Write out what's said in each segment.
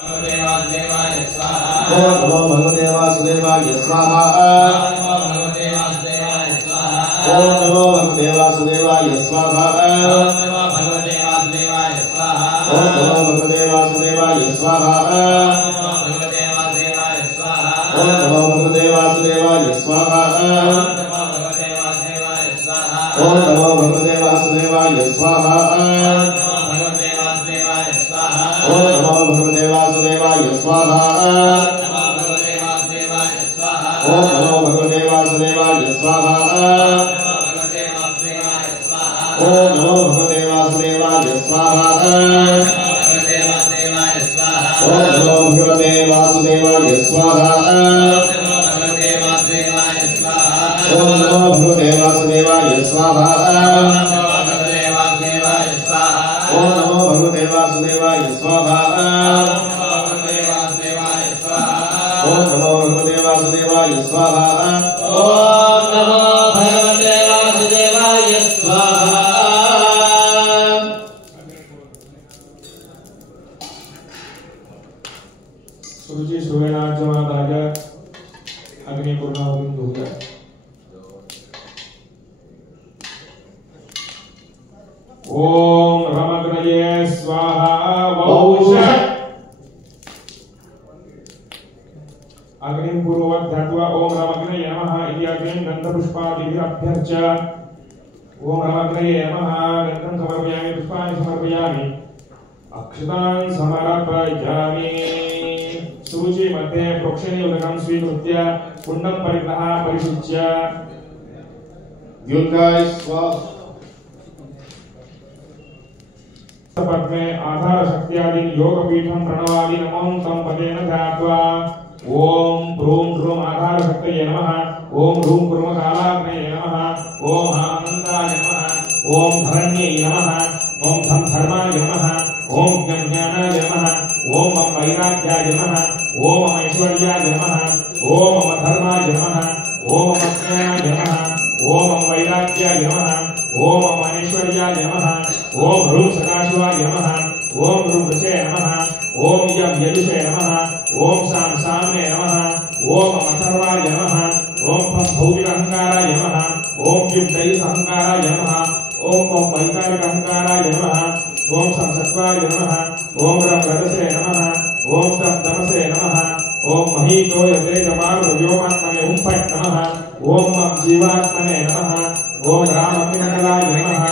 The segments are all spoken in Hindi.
ओम नमो भगवते वासुदेवाय स्वाहा। ओम नमो भगवते वासुदेवाय स्वाहा। ओम नमो भगवते वासुदेवाय स्वाहा। ओम नमो भगवते वासुदेवाय स्वाहा। ओम नमो भगवते वासुदेवाय स्वाहा। ओम नमो भगवते वासुदेवाय स्वाहा। ओम नमो भगवते वासुदेवाय स्वाहा। ओम नमो भगवते वासुदेवाय स्वाहा। ओम नमो भगवते वासुदेवाय स्वाहा। ओम नमो भगवते वासुदेवाय स्वाहा। ओम नमो भगवते वासुदेवाय स्वाहा। ओम नमो भगवते वासुदेवाय स्वाहा। ओम नमो भगवते वासुदेवाय स्वाहा। सुरुचि सुवेणार्चमादाय अग्नि पूर्णाहुतिं दूय। ओम रमग्नये स्वाहा। वौष अग्निं पूर्ववत् ध्यात्वा ओम रमग्नये नमः इति अग्निं गन्धपुष्पादिभिः अभ्यर्च्य ओम रमग्नये नमः गन्धं समर्पयामि पुष्पाणि समर्पयामि अक्षतान् समर्पयामि। सूची मध्ये प्रोक्षणे उदकं स्वीकृत्य कुण्डं परितः परिशुच्य युगाय स्वाहा। पद्मे आधार शक्त्यादि योगपीठं प्रणवादि नमः तं पदेन ध्यात्वा ओम ह्रूं ह्रूं आधार शक्तये नमः। ओम ह्रूं कुर्मकालाग्नये नमः। ओम आनन्दाय नमः। ओम धरण्यै नमः। ओम धं धर्माय नमः। ओम ज्ञानाय नमः। ओम मम वैराग्याय नमः। ओम मम ऐश्वर्याय नमः। ओम मम धर्माय नमः। ओम मम ज्ञानाय नमः। ओम मम वैराग्याय नमः। ओम मम ऐश्वर्याय नमः। ओम ह्रूं सदाशिवाय नमः। ओम ह्रूं वृषे नमः। ओम यम यजुषे नमः। ओम साम साम्ने नमः। ओम अथर्वाय नमः। ओम फं भौतिक अहंकाराय नमः। ओम युम दैस अहंकाराय नमः। ओम मम वैकारिक अहंकाराय नमः। ओम संसत्वाय नमः। ओम रम रजसे नमः। ओम तम तमसे नमः। ओम महीतो यतेजमार्ग व्योमात्मने हुं फट् नमः। ओम मम जीवात्मने नमः। ओम राम अग्निमण्डलाय नमः।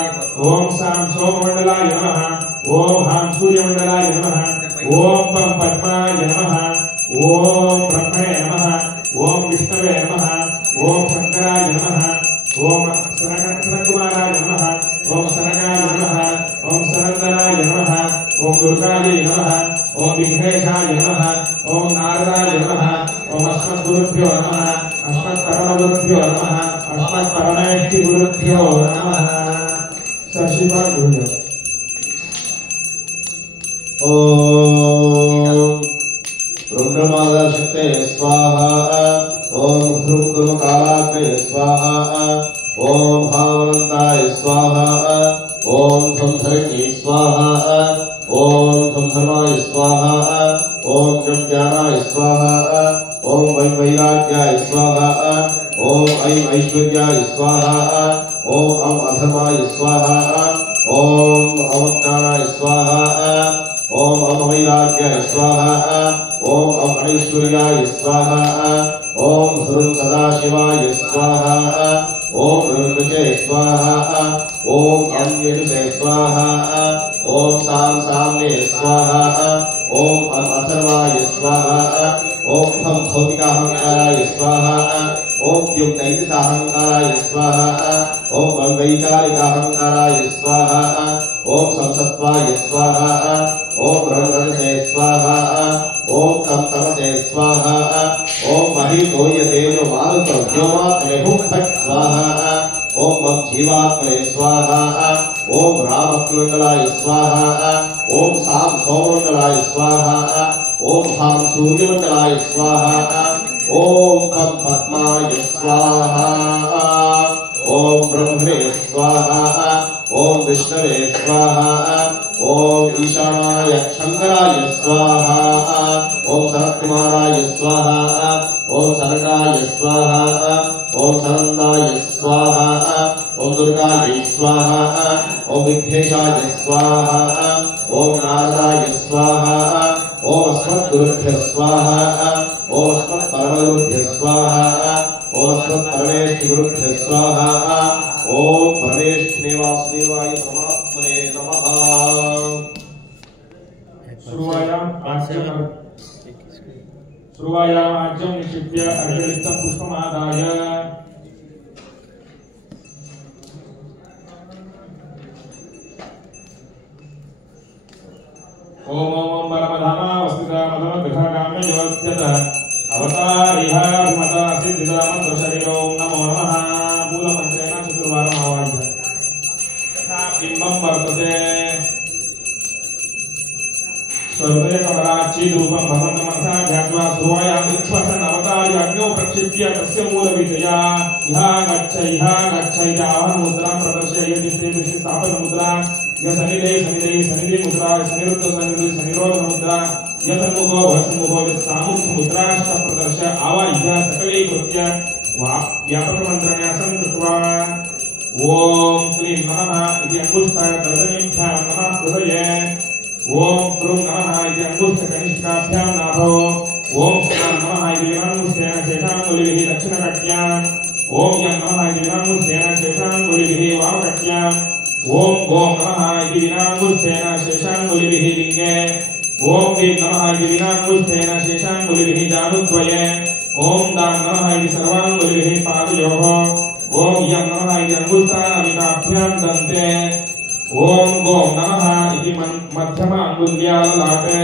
ओम साम सोममण्डलाय नमः। ओम हां सूर्यमण्डलाय नमः। ओम पं पद्माय नमः। ओम ब्रह्मणे नमः। ओम विष्णवे नमः। ओम शंकराय नमः। ओम सनकुमाराय नमः। ओम सनकाय नमः। ओम सनंदनाय नमः। ओम दुर्गाय नमः। ओम विघ्नेशाय नमः। ओम नारदाय नमः। ओम अस्मद्गुरुभ्यो नमः। अस्मत्परमगुरुभ्यो नमः। अस्मत्परमेष्ठिगुरुभ्यो नमः। सशिवा गुरु। ओम रुद्रमाला शक्ते स्वाहा। ओम ह्रूं कुर्मकालाग्नये स्वाहा। ओम भावनन्दाय स्वाहा। ओम धं धरण्यै स्वाहा। ओम धं धर्माय स्वाहा। ओम ज्ञानाय स्वाहा। ओम वैराग्याय स्वाहा। ओम ऐं ऐश्वर्याय स्वाहा। ओम अधर्माय स्वाहा। ओम अवज्ञानाय स्वाहा। ओम वैराग्याय स्वाहा। ओम ऐश्वर्याय स्वाहा। ओम ह्रूं सदाशिवाय स्वाहा। ओम ऋषे स्वाहा। ओम यजुषे स्वाहा। ओम साम साम्ने स्वाहा। ओम अथर्वाय स्वाहा। ओम फं भौतिकाहंकाराय स्वाहा। ओम युम दैहिकाहंकाराय स्वाहा। ओम वैकारिकाहंकाराय स्वाहा। ओम संसत्वाय स्वाहा। ओम रजसे स्वाहा। ओम तम तमसे स्वाहा। ओम महीतो यतेजो मारुतो व्योमात्मने हुं फट् स्वाहा। ओम मम जीवात्मने स्वाहा। ओम राममण्डलाय स्वाहा। ओम साम सोममण्डलाय स्वाहा। ओम हां सूर्यमण्डलाय स्वाहा। ओम पं पद्माय स्वाहा। ओम ब्रह्मणे स्वाहा। ओम विष्णवे स्वाहा। ओम ईशानाय शंकराय स्वाहा। ओम शरत्कुमाराय स्वाहा ओम शरकाय स्वाहा ओम शरन्दाय स्वाहा ओम दुर्गाय स्वाहा ओम विघ्नेशाय स्वाहा ओम नारदाय स्वाहा ओम अस्मद्गुरुभ्यः स्वाहा ओम अस्मत्परमगुरुभ्यः स्वाहा ओम अस्मत्परमेष्ठिगुरुभ्यः स्वाहा ओम परमेष्ठिने वासुदेवाय परमात्मने नमः। श्रुवायाम् आज्यं निक्षिप्य अर्घ्यलिप्तं पुष्पमादाय ओम ओम परमधामा वस्तिता मदमद्घाकाम्य योत्यत अवतारिह मता सिद्धिता मंत्रशरीरो नमो नमः। मूलमन्त्रेण चतुर्वारम् आवाह्य तथा बिम्बं वर्तते स्वर्गदे कमलाच्चिरूपं भगवन्तं मनसा ध्यात्वा श्रुवायाम् उच्छ्वसन अवतारि अग्नौ प्रक्षिप्य तस्य मूलविजया इह गच्छ इति आवाहनमुद्रां प्रदर्श्य यदि श्रीदृष्टि स्थापनमुद्रा यशनिदे मुद्रा शनिरुद्ध शनिरोध मुद्रा यशन्मुखो भसन्मुखो सामुख्यमुद्राश्च प्रदर्श्य आवाह्य सकलीकृत्य व्यापकमन्त्रन्यासं कृत्वा ओम क्लीं नमः इति अंगुष्ठाय तर्जनीभ्यां नमः हृदये ओम क्रूं नमः इति अंगुष्ठकनिष्ठाभ्यां नाभो ओम श्रीं नमः इति विराङ्गुष्ठेन शेषाङ्गुलिभिः दक्षिणकट्याम् ओम यं नमः इति विराङ्गुष्ठेन शेषाङ्गुलिभिः वामकट्याम् ओम गों नमः इति विराङ्गुष्ठेन शेषाङ्गुलिभिः लिङ्गे ओम वीं नमः इति विराङ्गुष्ठेन शेषाङ्गुलिभिः जानुद्वये ओम दां नमः इति सर्वाङ्गुलिभिः पादयोः ओम यं नमः इति अंगुष्ठानामिकाभ्यां दन्ते ओम गों नमः इति मध्यम अंगुल्याललाटे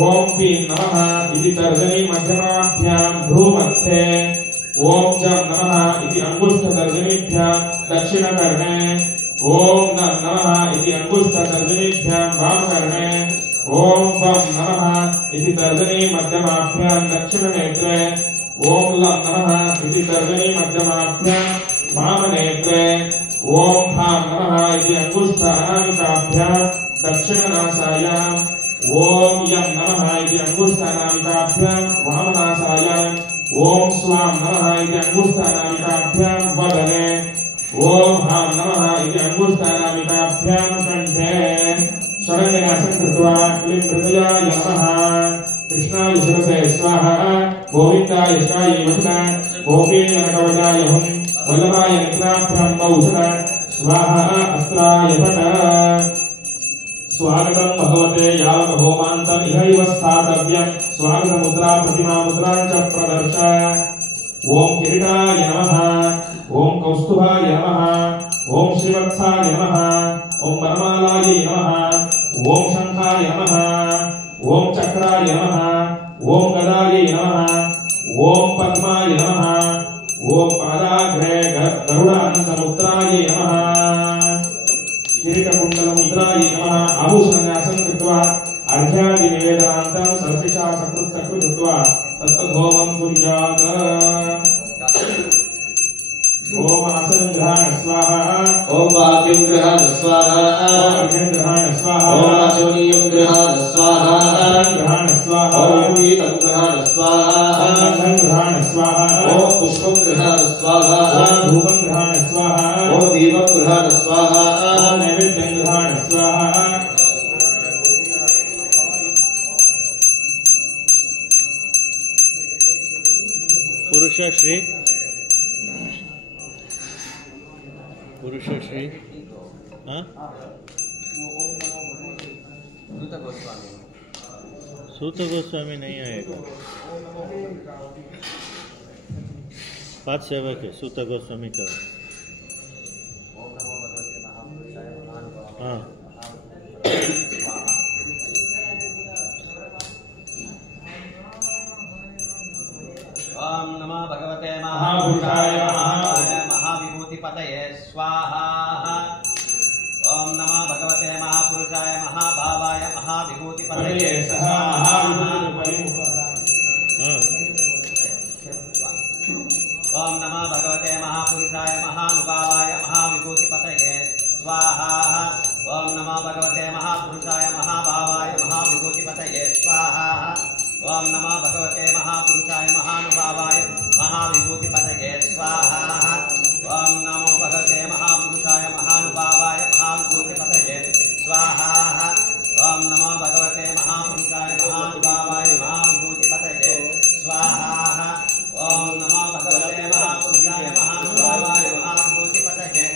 ओम पीं नमः इति तर्जनी मध्यमाभ्यां भ्रूमध्ये ओम जं नमः इति अंगुष्ठतर्जनीभ्यां दक्षिणकर्णे ओम नमः इति अंगुष्ठतर्जनीभ्यां वामकर्णे ओम वं नमः इति तर्जनी मध्यमाभ्यां दक्षिणनेत्रे ओम लं नमः इति तर्जनी मध्यमाभ्यां वामनेत्रे ओम हां नमः इति अंगुष्ठ अनामिकाभ्यां दक्षिणनासायाम् ओम यं नमः इति अंगुष्ठ अनामिकाभ्यां वामनासायाम् ओम स्वां नमः इति अंगुष्ठ अनामिकाभ्यां वदने ओम हां नमः इति अंगुष्ठ अनामिकाभ्यां कंठे शरण्यन्यासं कृत्वा क्लीं मृदयाय नमः कृष्णाय शिरसे स्वाहा गोविन्दाय यशाय वचना गोपीजनकवचाय हुं वल्लभाय नेत्राभ्यां कौशल स्वाहा अस्त्राय पट स्वागतं भगवते यावत् होमान्तम् इहैव स्थातव्यं स्वागतमुद्रा प्रतिमामुद्रां च प्रदर्श ओम किरीटाय नमः ओम कौस्तुभाय नमः ओम श्रीवत्साय नमः ओम वरमालाय नमः ओम शंखाय नमः ओम चक्राय नमः ओम गदाय नमः ओम पद्माय नमः ओम पादाग्रे गरुडानन्दमुद्राय नमः किरीटकुण्डलमुद्राय नमः आभूषणन्यासं कृत्वा अर्घ्यादिनिवेदनान्तं सर्पिषा सकृत्वा तत्तद्होमं कुर्यात् ओम आसनं ग्रहण स्वाहा ओम वाक्यं ग्रहण स्वाहा ओम अर्घ्यं ग्रहण स्वाहा ओम आचमनीयं ग्रहण स्वाहा ग्रहण स्वाहा ओम पीतं ग्रहण स्वाहा ओम गन्धं ग्रहण स्वाहा ओम पुष्पं ग्रहण स्वाहा ओम धूपं ग्रहण स्वाहा ओम दीपं ग्रहण स्वाहा ओम नैवेद्यं ग्रहण स्वाहा पुरुषश्री हाँ सूत गोस्वामी नहीं आएगा, पाद सेवक है सूत गोस्वामी का। हाँ ओम नमः भगवते महापुरुषाय महाविभूतिपतये स्वाहा। ओम नमः भगवते महापुरुषाय महाभावाय महाविभूतिपतये स्वाहा। ओम नमः भगवते महापुरुषाय महानुभावाय महाविभूतिपतये स्वाहा। ओम नमः भगवते महापुरुषाय महाभावाय महाविभूतिपतये स्वाहा। ओम नमो भगवते महापुरुषाय महानुभावाय महाविभूतिपतये स्वाहा ओम नमो भगवते महापुरुषाय महानुभावाय महाविभूतिपतये स्वाहा ओम नमो भगवते महापुरुषाय महानुभावाय महाविभूतिपतये स्वाहा ओम नमो भगवते महापुरुषाय महानुभावाय महाविभूतिपतये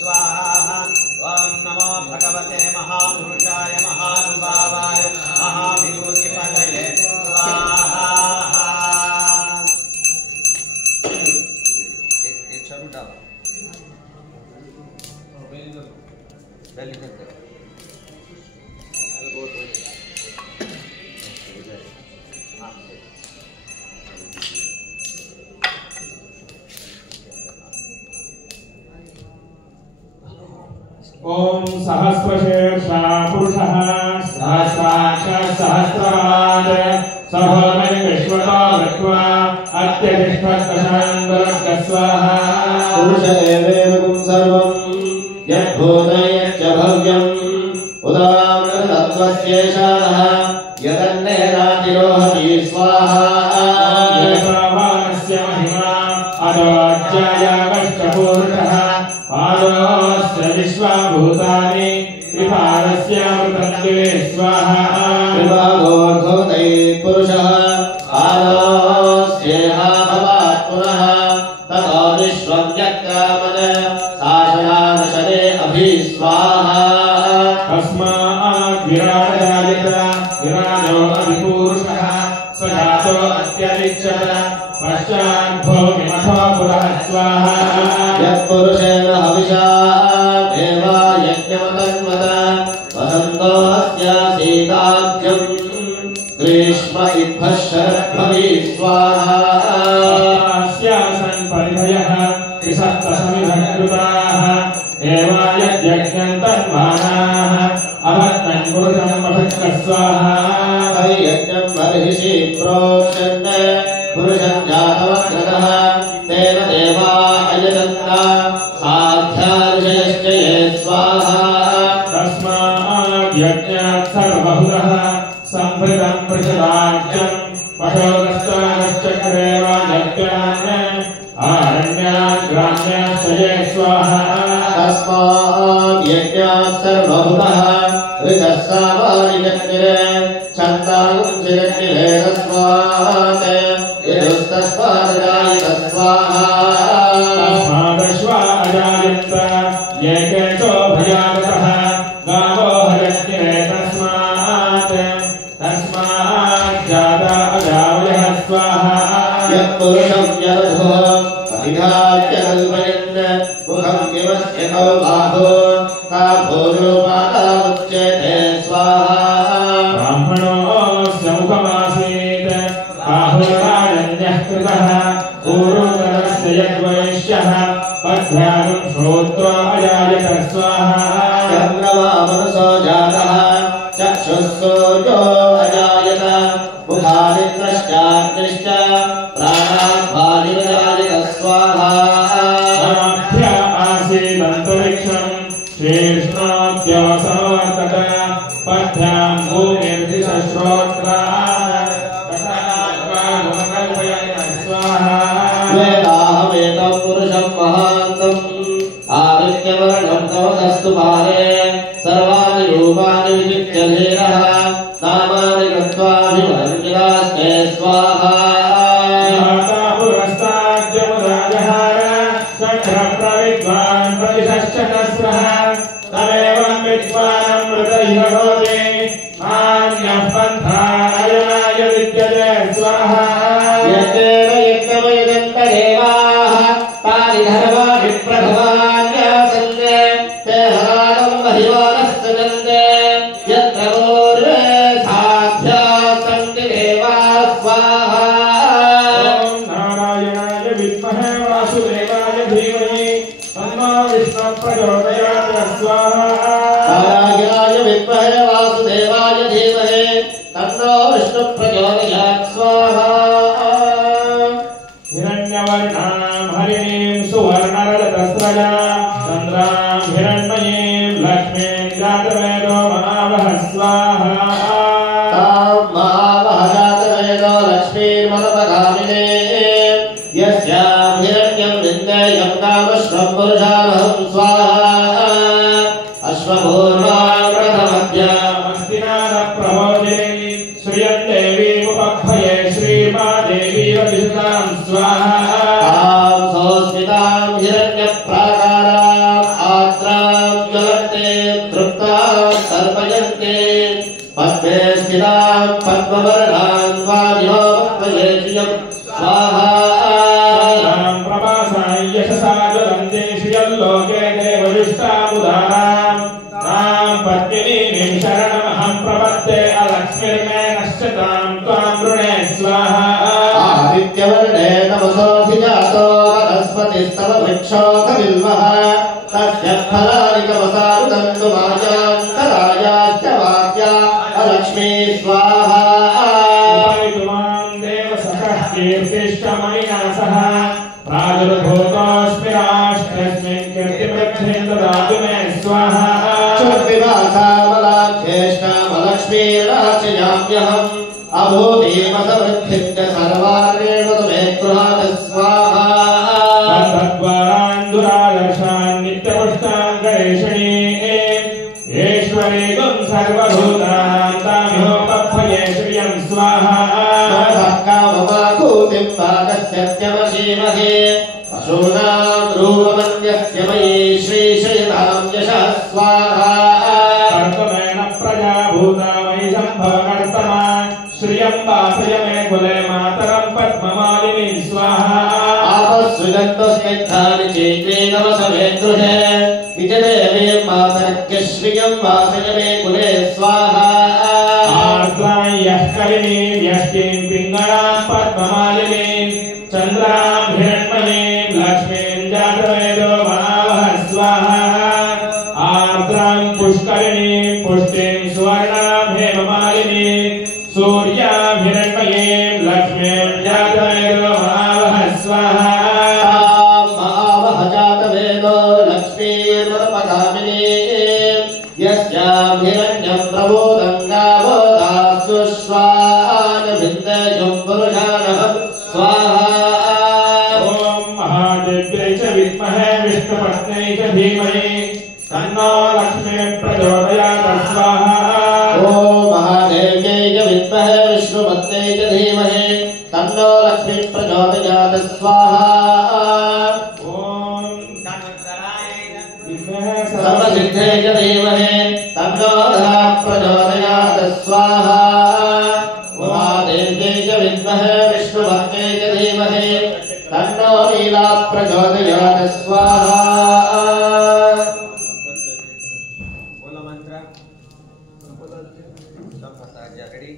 स्वाहा ओम नमो भगवते महापुरुषाय महानुभावाय महाविभूतिपतये स्वाहा एक चालू डाल बेल लिख दे ओम सहस्रशीर्षा पुरुषः सहस्राक्ष सहस्रपाद सभोमय विश्वतो गत्वा अत्यधिष्ठत्कशान्दरस्वाहा पुरुष एवेदं सर्वं यद्भूतयच्च भव्यम् उदामृतत्वस्येषाः यदन्नेनातिरोहति स्वाहा यथावानस्य महिमा अदोज्जायागश्च पुरुषः पादोऽस्य विश्वभूतानि त्रिपादस्यामृतत्वे स्वाहा त्रिपादोऽर्थोदये पुरुषः पादोऽस्येह भवात् पुनः ततो विश्वं यत्कामन शासनादशने अभि स्वाहा तस्मात् विराजयायत विराजो अधिपुरुषः स जातो अत्यरिच्यत पश्चात् भूमिमथो पुरः स्वाहा यत्पुरुषेण हविषा देवा यज्ञमतन्वत वसन्तोऽस्य शीताख्यम् ग्रीष्म इद्भः शरद्भवी स्वाहा अस्यासन् परिधयः त्रिसप्तशमिधः कृताः एवा यज्ञं तन्मानाः अवत्तन् पुरुषं वशक्क स्वाहा यज्ञं बर्हिषि प्रोक्षन् पुरुषं जातवक्रतः तेन देवा अयजन्त साध्यार्षयश्च ये स्वाहा तस्मात् यज्ञात् सर्वभूतः सम्भृतं पृषदाख्यं पशोदस्तानश्चक्रे वा यज्ञान् आरण्यात् ग्राम्याश्च ये स्वाहा तस्मात् यज्ञात् सर्वभूतः ऋतः सामानिजग्निरे छन्दागुं चिरग्निरे तस्मात् यजुस्तस्मात् जायत स्वाहा तस्मादश्वा अजायन्त ये केशो भयागतः गावो हयज्ञिरे तस्मात् जाता अजावयः स्वाहा यत्पुरुषं यदधो अधिघात्य कल्पयन् मुखं किमस्य कौ बाहो काभोरूपादामुच्यते स्वाहा ब्राह्मणोऽस्य मुखमासीत् बाहुराजन्यः कृतः पूर्वतरस्य यद्वैश्यः पद्भ्यागं श्रोत्वा अजायत स्वाहा चन्द्रमा मनसो जातः चक्षुः सूर्यो अजायत मुखादित्रश्चाग्निश्च प्राणाद्वायुर्जायत स्वाहा समाभ्य आसीदन्तरिक्षं शेषणाभ्यवसमवर्तत पद्भ्यां भूमिर्दिशश्रोत्रा स्वाहा वेदाहमेतं पुरुषं महान्तम् आदित्यवर्णं तमसस्तु पारे सर्वाणि रूपाणि विजित्य धीरः नामानि कृत्वाभिवन्दितास्ते स्वाहा पुरस्ताद्यमुदाजहार चक्रप्रविद्वान् प्रतिशश्च तस्रः तमेवं विद्वान् मृतैः भवति मान्यः पन्थायनाय विद्यते स्वाहा यज्ञेन यज्ञमयजन्तदेवाः तानि धर्माणि प्रभवान्यासन्ते ते हरागं महिमानः सजन्ते यत्र पूर्वे साध्याः सन्ति देवाः स्वाहा देवी उपभये श्रीमादेवी रविषतां स्वाहा तां सोऽस्मितां हिरण्यप्राकारां आर्द्रां ज्वलन्ते तृप्तां तर्पयन्ते पद्मे स्थितां पद्मवर्णां स्वादिनो भक्तये श्रियं स्वाहा प्रभासां यशसा ज्वलन्ते श्रियल्लोके देवयुष्टामुदारां तां पद्मिनीं शरणमहं प्रपद्ये अलक्ष्मीर्मे नश्यतां त्वां वृणे स्वाहा आदित्यवर्णे तमसोऽधिजातो वनस्पतिस्तव वृक्षोऽखविल्वः तस्य फलानि तमसारुदन्तु मायान्तरायाश्च वाक्या अलक्ष्मी स्वाहा उपैतुमां देवसखः कीर्तिश्चमयिना सह प्रादुर्भूतोऽस्मि राष्ट्रस्मिन् कीर्तिवृद्धिं ददातु मे स्वाहा चुर्विवासामलाख्येष्टामलक्ष्मीर्वाचयाम्यहम् अभूदेवसवृद्धिश्च सर्वार्णेषु मे गृहात् स्वाहा तद्वारान्दुरादर्शान् नित्यपुष्टान् गणेशणीम् ईश्वरीगुं सर्वभूतानां तामिहोपभये श्रियं स्वाहा काममाकूतिं पादस्यत्यवशीमहे पशूनां रूपमन्यस्य मयि श्रीशयतां यशः स्वाहा कर्तमेन प्रजा भूता मयि सम्भवकर्तमा श्रियं वासय मे कुले मातरं पद्ममालिनीं स्वाहा आपःसृजन्तस्निग्धानि चैत्रे नमसमे गृहे निजदेवीं मातरस्य श्रियं वासय मे कुले स्वाहा आर्द्रां यः कलिनीं यष्टिं पिङ्गळां पद्ममालिनीं चन्द्रां हिरण्मयीं लक्ष्मीं जातवेदो महावः स्वाहा आर्द्रां पुष्करिणीं पुष्टिं सुवर्णां हेममालिनीं सूर्यां हिरण्मयीं लक्ष्मीं जातवेदो महावः स्वाहा महावः जातवेदो लक्ष्मीर्वरपगामिनी यस्यां हिरण्यं प्रबोधं गावो दास्यु स्वाहानभिन्दयं पुरुषाणः स्वाहा ॐ महादेव्यै च विद्महे विष्णुपत्न्यै च धीमहि तन्नो लक्ष्मी प्रचोदयात् स्वाहा ॐ महादेव्यै च विद्महे विष्णुपत्न्यै च धीमहि तन्नो लक्ष्मी प्रचोदयात् स्वाहा ॐ विद्महे सर्वसिद्धे च धीमहि तन्नो धरा प्रचोदयात् स्वाहा महादेव्यै च विद्महे विष्णुपत्न्यै च धीमहि तन्नो लीला प्रचोदयात् स्वाहा बोलो मंत्र सब बताइए रेडी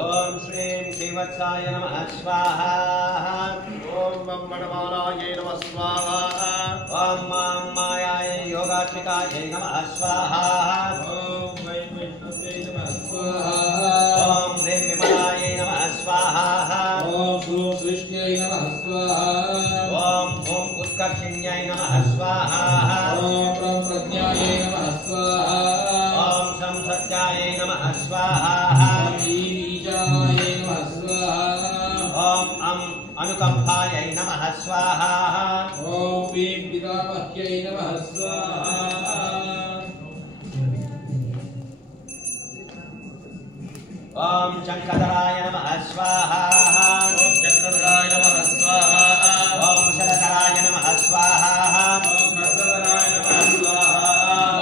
ओम श्रीं श्रीवत्साय नमः स्वाहा ओम मम मनमानाय नमः स्वाहा ओम मां मायाय योगात्मिकायै नमः स्वाहा ओम वै वैष्णव्यै नमः स्वाहा ओम ह्रीं विमलायै नमः स्वाहा ओम श्रूं सृष्ट्यै नमः स्वाहा ओम ॐ उत्कर्षिण्यै नमः स्वाहा ओम ब्रह्म प्रज्ञायै नमः स्वाहा ओम शं सत्यायै नमः स्वाहा ओम ईशानाय नमः स्वाहा ओम अनुकंपायै नमः स्वाहा ओम वीं पितामह्यै नमः स्वाहा ओम शंखधराय नमः स्वाहा ओम चक्रधराय नमः स्वाहा ओम शरधराय नमः स्वाहा ओम नर्तधराय नमः स्वाहा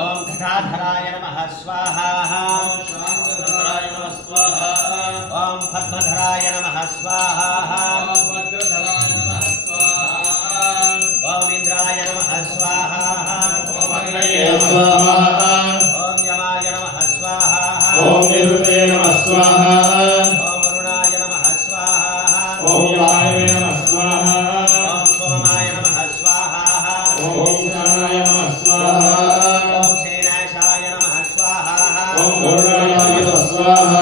ओम घटाधराय नमः स्वाहा ओम शांतधराय नमः स्वाहा ओम पद्मधराय वज्रधराय नमः स्वाहा ओम वज्रधराय नमः स्वाहा ओम इंद्राय नमः स्वाहा ओम अग्नये स्वाहा ओम यमाय नमः स्वाहा ओम निरुते नमः स्वाहा ओम वरुणाय नमः स्वाहा ओम यमाय नमः स्वाहा ओम सोमाय नमः स्वाहा ओम ज्ञानाय नमः स्वाहा ओम सेनाशाय नमः स्वाहा ओम गौराय नमः स्वाहा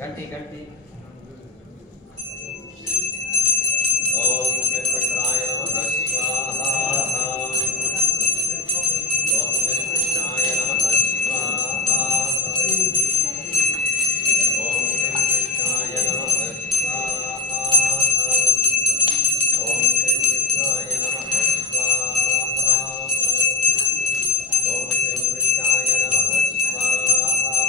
घंटी घंटी ओम कृष्णाय नमः स्वाहा ओम कृष्णाय नमः स्वाहा ओम कृष्णाय नमः स्वाहा ओम कृष्णाय नमः स्वाहा ओम कृष्णाय नमः स्वाहा ओम श्री कालिकाय नमः स्वाहा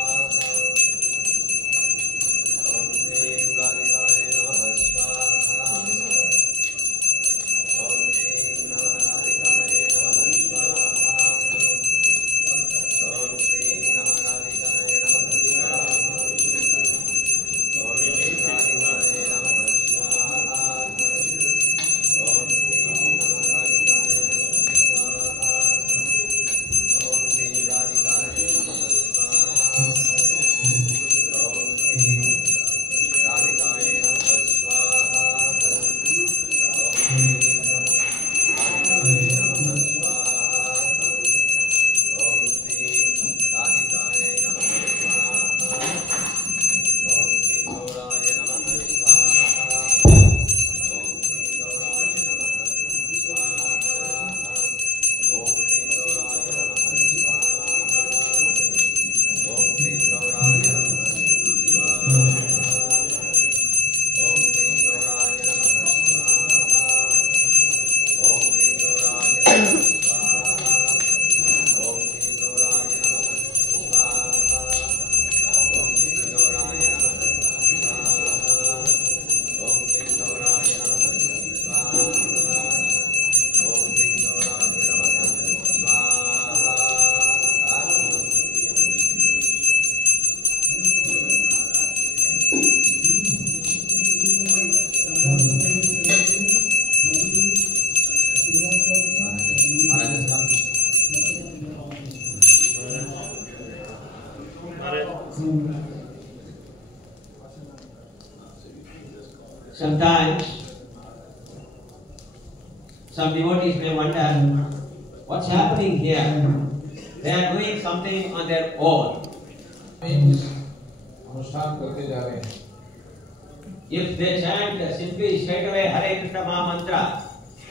ओम श्री नमकालिकाय नमः स्वाहा ओम श्री नमकालिकाय नमः स्वाहा ओम श्री कालिकाय नमः स्वाहा ओम श्री नमकालिकाय नमः स्वाहा ओम श्री कालिकाय नमः स्वाहा ओम श्री राधिकाय नमः स्वाहा ओम श्री राधिकाय नमः स्वाहा ओम श्री राधिकाय नमः स्वाहा ओम श्री गौराय नमः स्वाहा ओम श्री गौराय नमः स्वाहा ओम श्री गौराय नमः स्वाहा ओम श्री गौराय नमः स्वाहा ओम श्री गौराय नमः स्वाहा ओम श्री गौराय नमः स्वाहा ओम श्री गौराय नमः स्वाहा ओम श्री गौराय नमः स्वाहा ओम श्री गौराय नमः स्वाहा ओम श्री गौराय नमः स्वाहा Sometimes some devotees may wonder what's happening here. They are doing something on their own. अनुष्ठान करके जा रहे हैं If they chant simply straight away Hare Krishna Maha Mantra,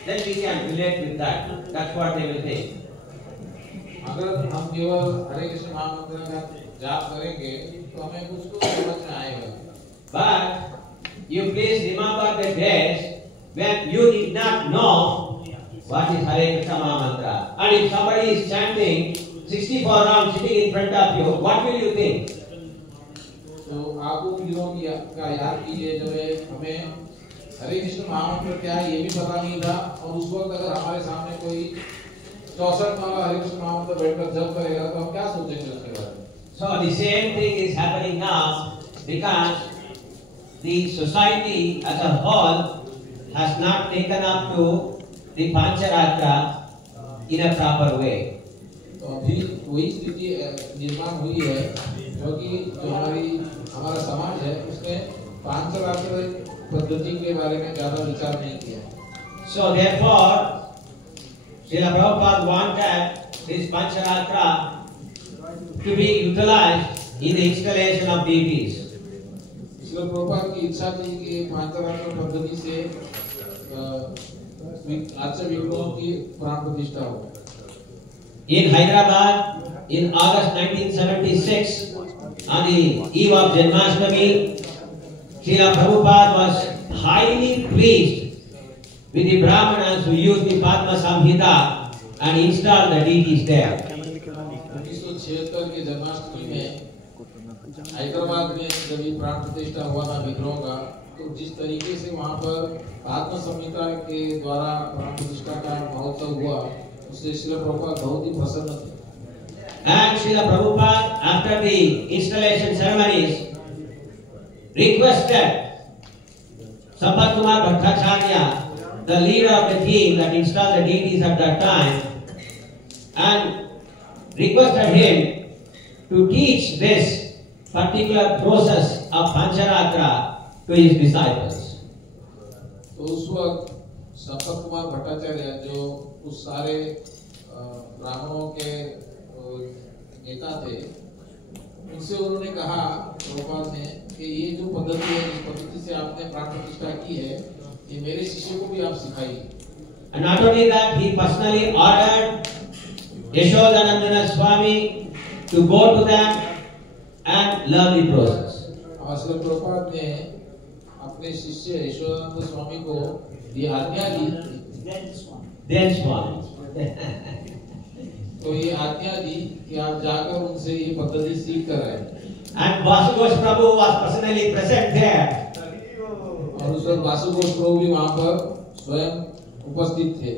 then we can relate with that. That's what they will think. अगर हम केवल हरे कृष्ण महामंत्र का जाप करेंगे तो हमें कुछ समझ में आएगा But you please remember the days when you did not know what is Hare Krishna Maha Mantra. And if somebody is chanting 64 rounds sitting in front of you, what will you think? तो आप उन दिनों का याद कीजिए जब हमें हरे कृष्ण महामंत्र क्या है ये भी पता नहीं था और उस वक्त अगर हमारे सामने कोई 64 वाला हरे कृष्ण महामंत्र बैठकर जप करेगा तो हम क्या सोचेंगे उसके बारे में So the same thing is happening now because the society as a whole has not taken up to the Pancharatra in a proper way. तो अभी वही स्थिति निर्माण हुई है क्योंकि जो हमारा समाज है उसने पांचरात्र पद्धति के बारे में ज्यादा विचार नहीं किया So therefore, Srila Prabhupada wanted this Pancharatra to be utilized in the installation of deities. इसलिए प्रभुपाद की इच्छा थी कि पांचरात्र पद्धति से अर्च विग्रहों की प्राण प्रतिष्ठा हो। In Hyderabad, in August 1976, on the eve of Janmashtami, Srila Prabhupada was highly pleased with the Brahmanas who used the Padma Samhita and installed the deities there. 1976 के जन्माष्टमी में हैदराबाद में जब ये प्राण प्रतिष्ठा हुआ था विग्रहों का, तो जिस तरीके से वहाँ पर पाद्म संहिता के द्वारा प्राण प्रतिष्ठा का महोत्सव हुआ, उससे श्रील प्रभुपाद बहुत ही प्रसन्न थे। And Srila Prabhupada, after the installation ceremonies, requested Sampath Kumar Bhattacharya, the leader of the team that installed the deities at that time, and requested him to teach this particular process of Pancharatra to his disciples. तो उस वक्त संपत कुमार भट्टाचार्य जो उस सारे ब्राह्मणों के नेता थे, उनसे उन्होंने कहा प्रभुपाद ने कि ये जो पद्धति है, इस पद्धति से आपने प्राण प्रतिष्ठा की है, ये मेरे शिष्य को भी आप सिखाइए। And not only that, he personally ordered Yashodanandana Swami to go to them and learn the process. और श्री प्रभुपाद ने अपने शिष्य यशोदानंद स्वामी को ये आज्ञा दी। Then Swami. तो ये आज्ञा दी कि आप जाकर उनसे ये पद्धति सीख कर आए। And Vasughosh Prabhu was personally present there. और उस वक्त वासुघोष प्रभु भी वहाँ पर स्वयं उपस्थित थे।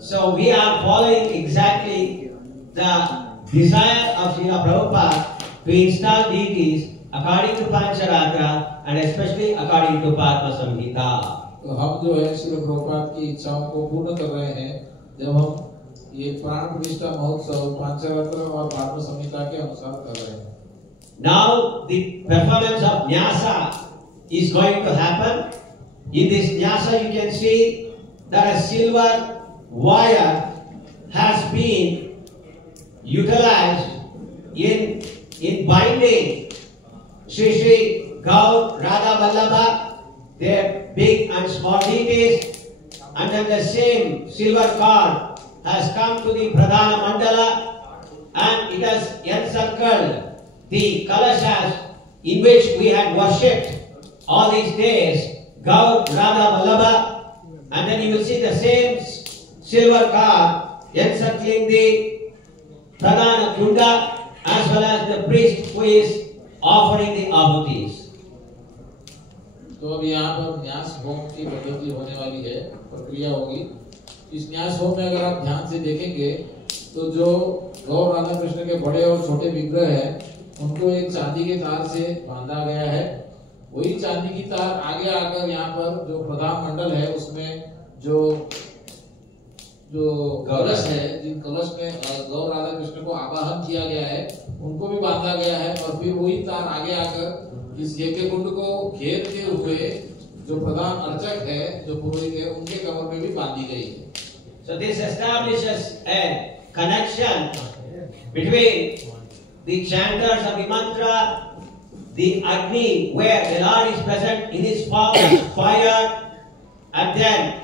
So we are following exactly the desire of Srila Prabhupada to install deities according to Pancharatra and especially according to Padma Samhita. तो हम जो है श्री प्रभुपाद की इच्छाओं को पूर्ण कर रहे हैं जब हम ये प्राण प्रतिष्ठा महोत्सव पांचरात्र और पाद्म संहिता के अनुसार कर रहे हैं। Now the performance of Nyasa is going to happen. In this Nyasa you can see that a silver wire has been utilized in binding Shri Shri Gaur Radha Vallabha, their big and small deities, and then the same silver cord has come to the Pradhana Mandala and it has encircled the kalashas in which we had worshipped all these days, Gaur Radha Vallabha, and then you will see the same silver cord encircling the Pradhana Kunda as well as the priest who is offering the ahutis. तो अब यहाँ पर न्यास होम की पद्धति होने वाली है, प्रक्रिया होगी। इस न्यास होम में अगर आप ध्यान से देखेंगे तो जो गौर राधा कृष्ण के बड़े और छोटे विग्रह हैं, उनको एक चांदी के तार से बांधा गया है। वही चांदी की तार आगे आकर यहाँ पर जो प्रधान मंडल है उसमें जो कलश है, जिन कलश में गौर राधा कृष्ण को आवाहन किया गया है, उनको भी बांधा गया है और फिर वही तार आगे आकर इस यज्ञ कुंड को घेरते हुए जो प्रधान अर्चक है, जो पुरोहित है, उनके कमर में भी बांधी गई है। So this establishes a connection between the chanters of the mantra, the Agni, where the Lord is present in his form as fire, and then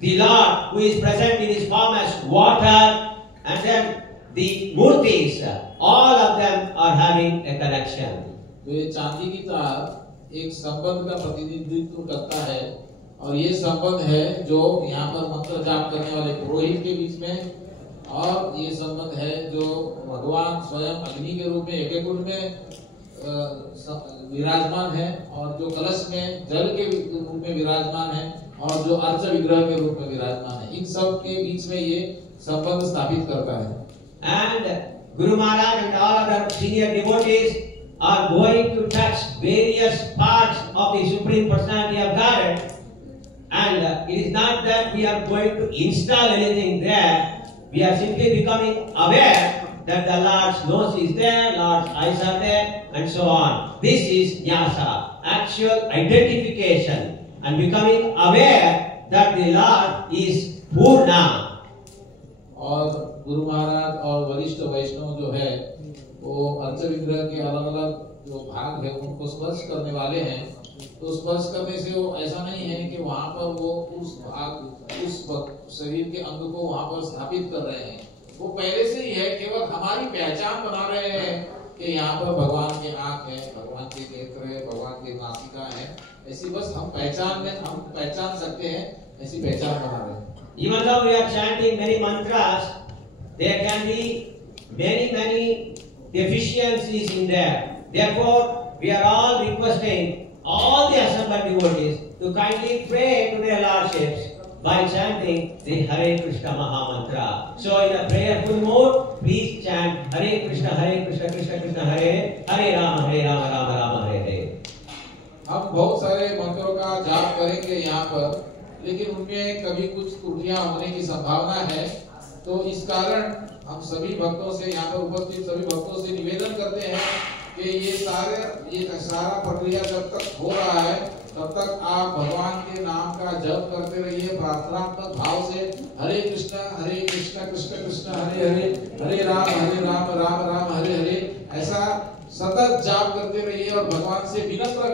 the Lord who is present in his form as water, and then the Murtis, all of them are having a connection. तो ये चांदी की तार एक संबंध का प्रतिनिधित्व करता है और ये संबंध है जो यहाँ पर मंत्र जाप करने वाले पुरोहित के बीच में, और ये संबंध है जो भगवान स्वयं अग्नि के रूप में यज्ञ कुंड में विराजमान है और जो कलश में जल के रूप में विराजमान है और जो अर्च विग्रह के रूप में विराजमान है, इन सब के बीच में ये संबंध स्थापित करता है। And Guru Maharaj and all other senior devotees are going to touch various parts of the Supreme Personality of Godhead, and it is not that we are going to install anything there. We are simply becoming aware that the Lord's nose is there, Lord's eyes are there, and so on. This is Nyasa, actual identification, and becoming aware that the Lord is Purna. और गुरु महाराज और वरिष्ठ वैष्णव जो है वो अर्च विग्रह के अलग अलग जो भाग है उनको स्पर्श करने वाले हैं तो स्पर्श करने से वो ऐसा नहीं है कि वहां पर वो उस शरीर के अंग को वहां पर स्थापित कर रहे हैं। वो पहले से ही है, केवल हमारी पहचान बना रहे हैं कि यहाँ पर भगवान के आंख है, भगवान के नेत्र है, भगवान के नासिका है। ऐसी बस हम पहचान सकते हैं, ऐसी पहचान बना रहे हैं। Even though we are chanting many mantras, there can be many deficiencies in there. Therefore, we are all requesting all the assembled devotees to kindly pray to their lordships by chanting the Hare Krishna Maha Mantra. So, in a prayerful mood, please chant Hare Krishna, Krishna Krishna, Hare Rama, Rama Rama, Hare Hare. हम बहुत सारे मंत्रों का जाप करेंगे यहाँ पर, लेकिन उनमें कभी कुछ त्रुटियां होने की संभावना है। तो इस कारण हम सभी भक्तों से, यहाँ पर उपस्थित सभी भक्तों से निवेदन करते हैं कि ये सारा प्रक्रिया जब तक हो रहा है तब तक आप भगवान के नाम का जप करते रहिए प्रार्थनात्मक भाव से। हरे कृष्णा कृष्ण कृष्ण हरे हरे, हरे राम राम राम हरे हरे, ऐसा सतत जाप करते रहिए और भगवान से विनम्र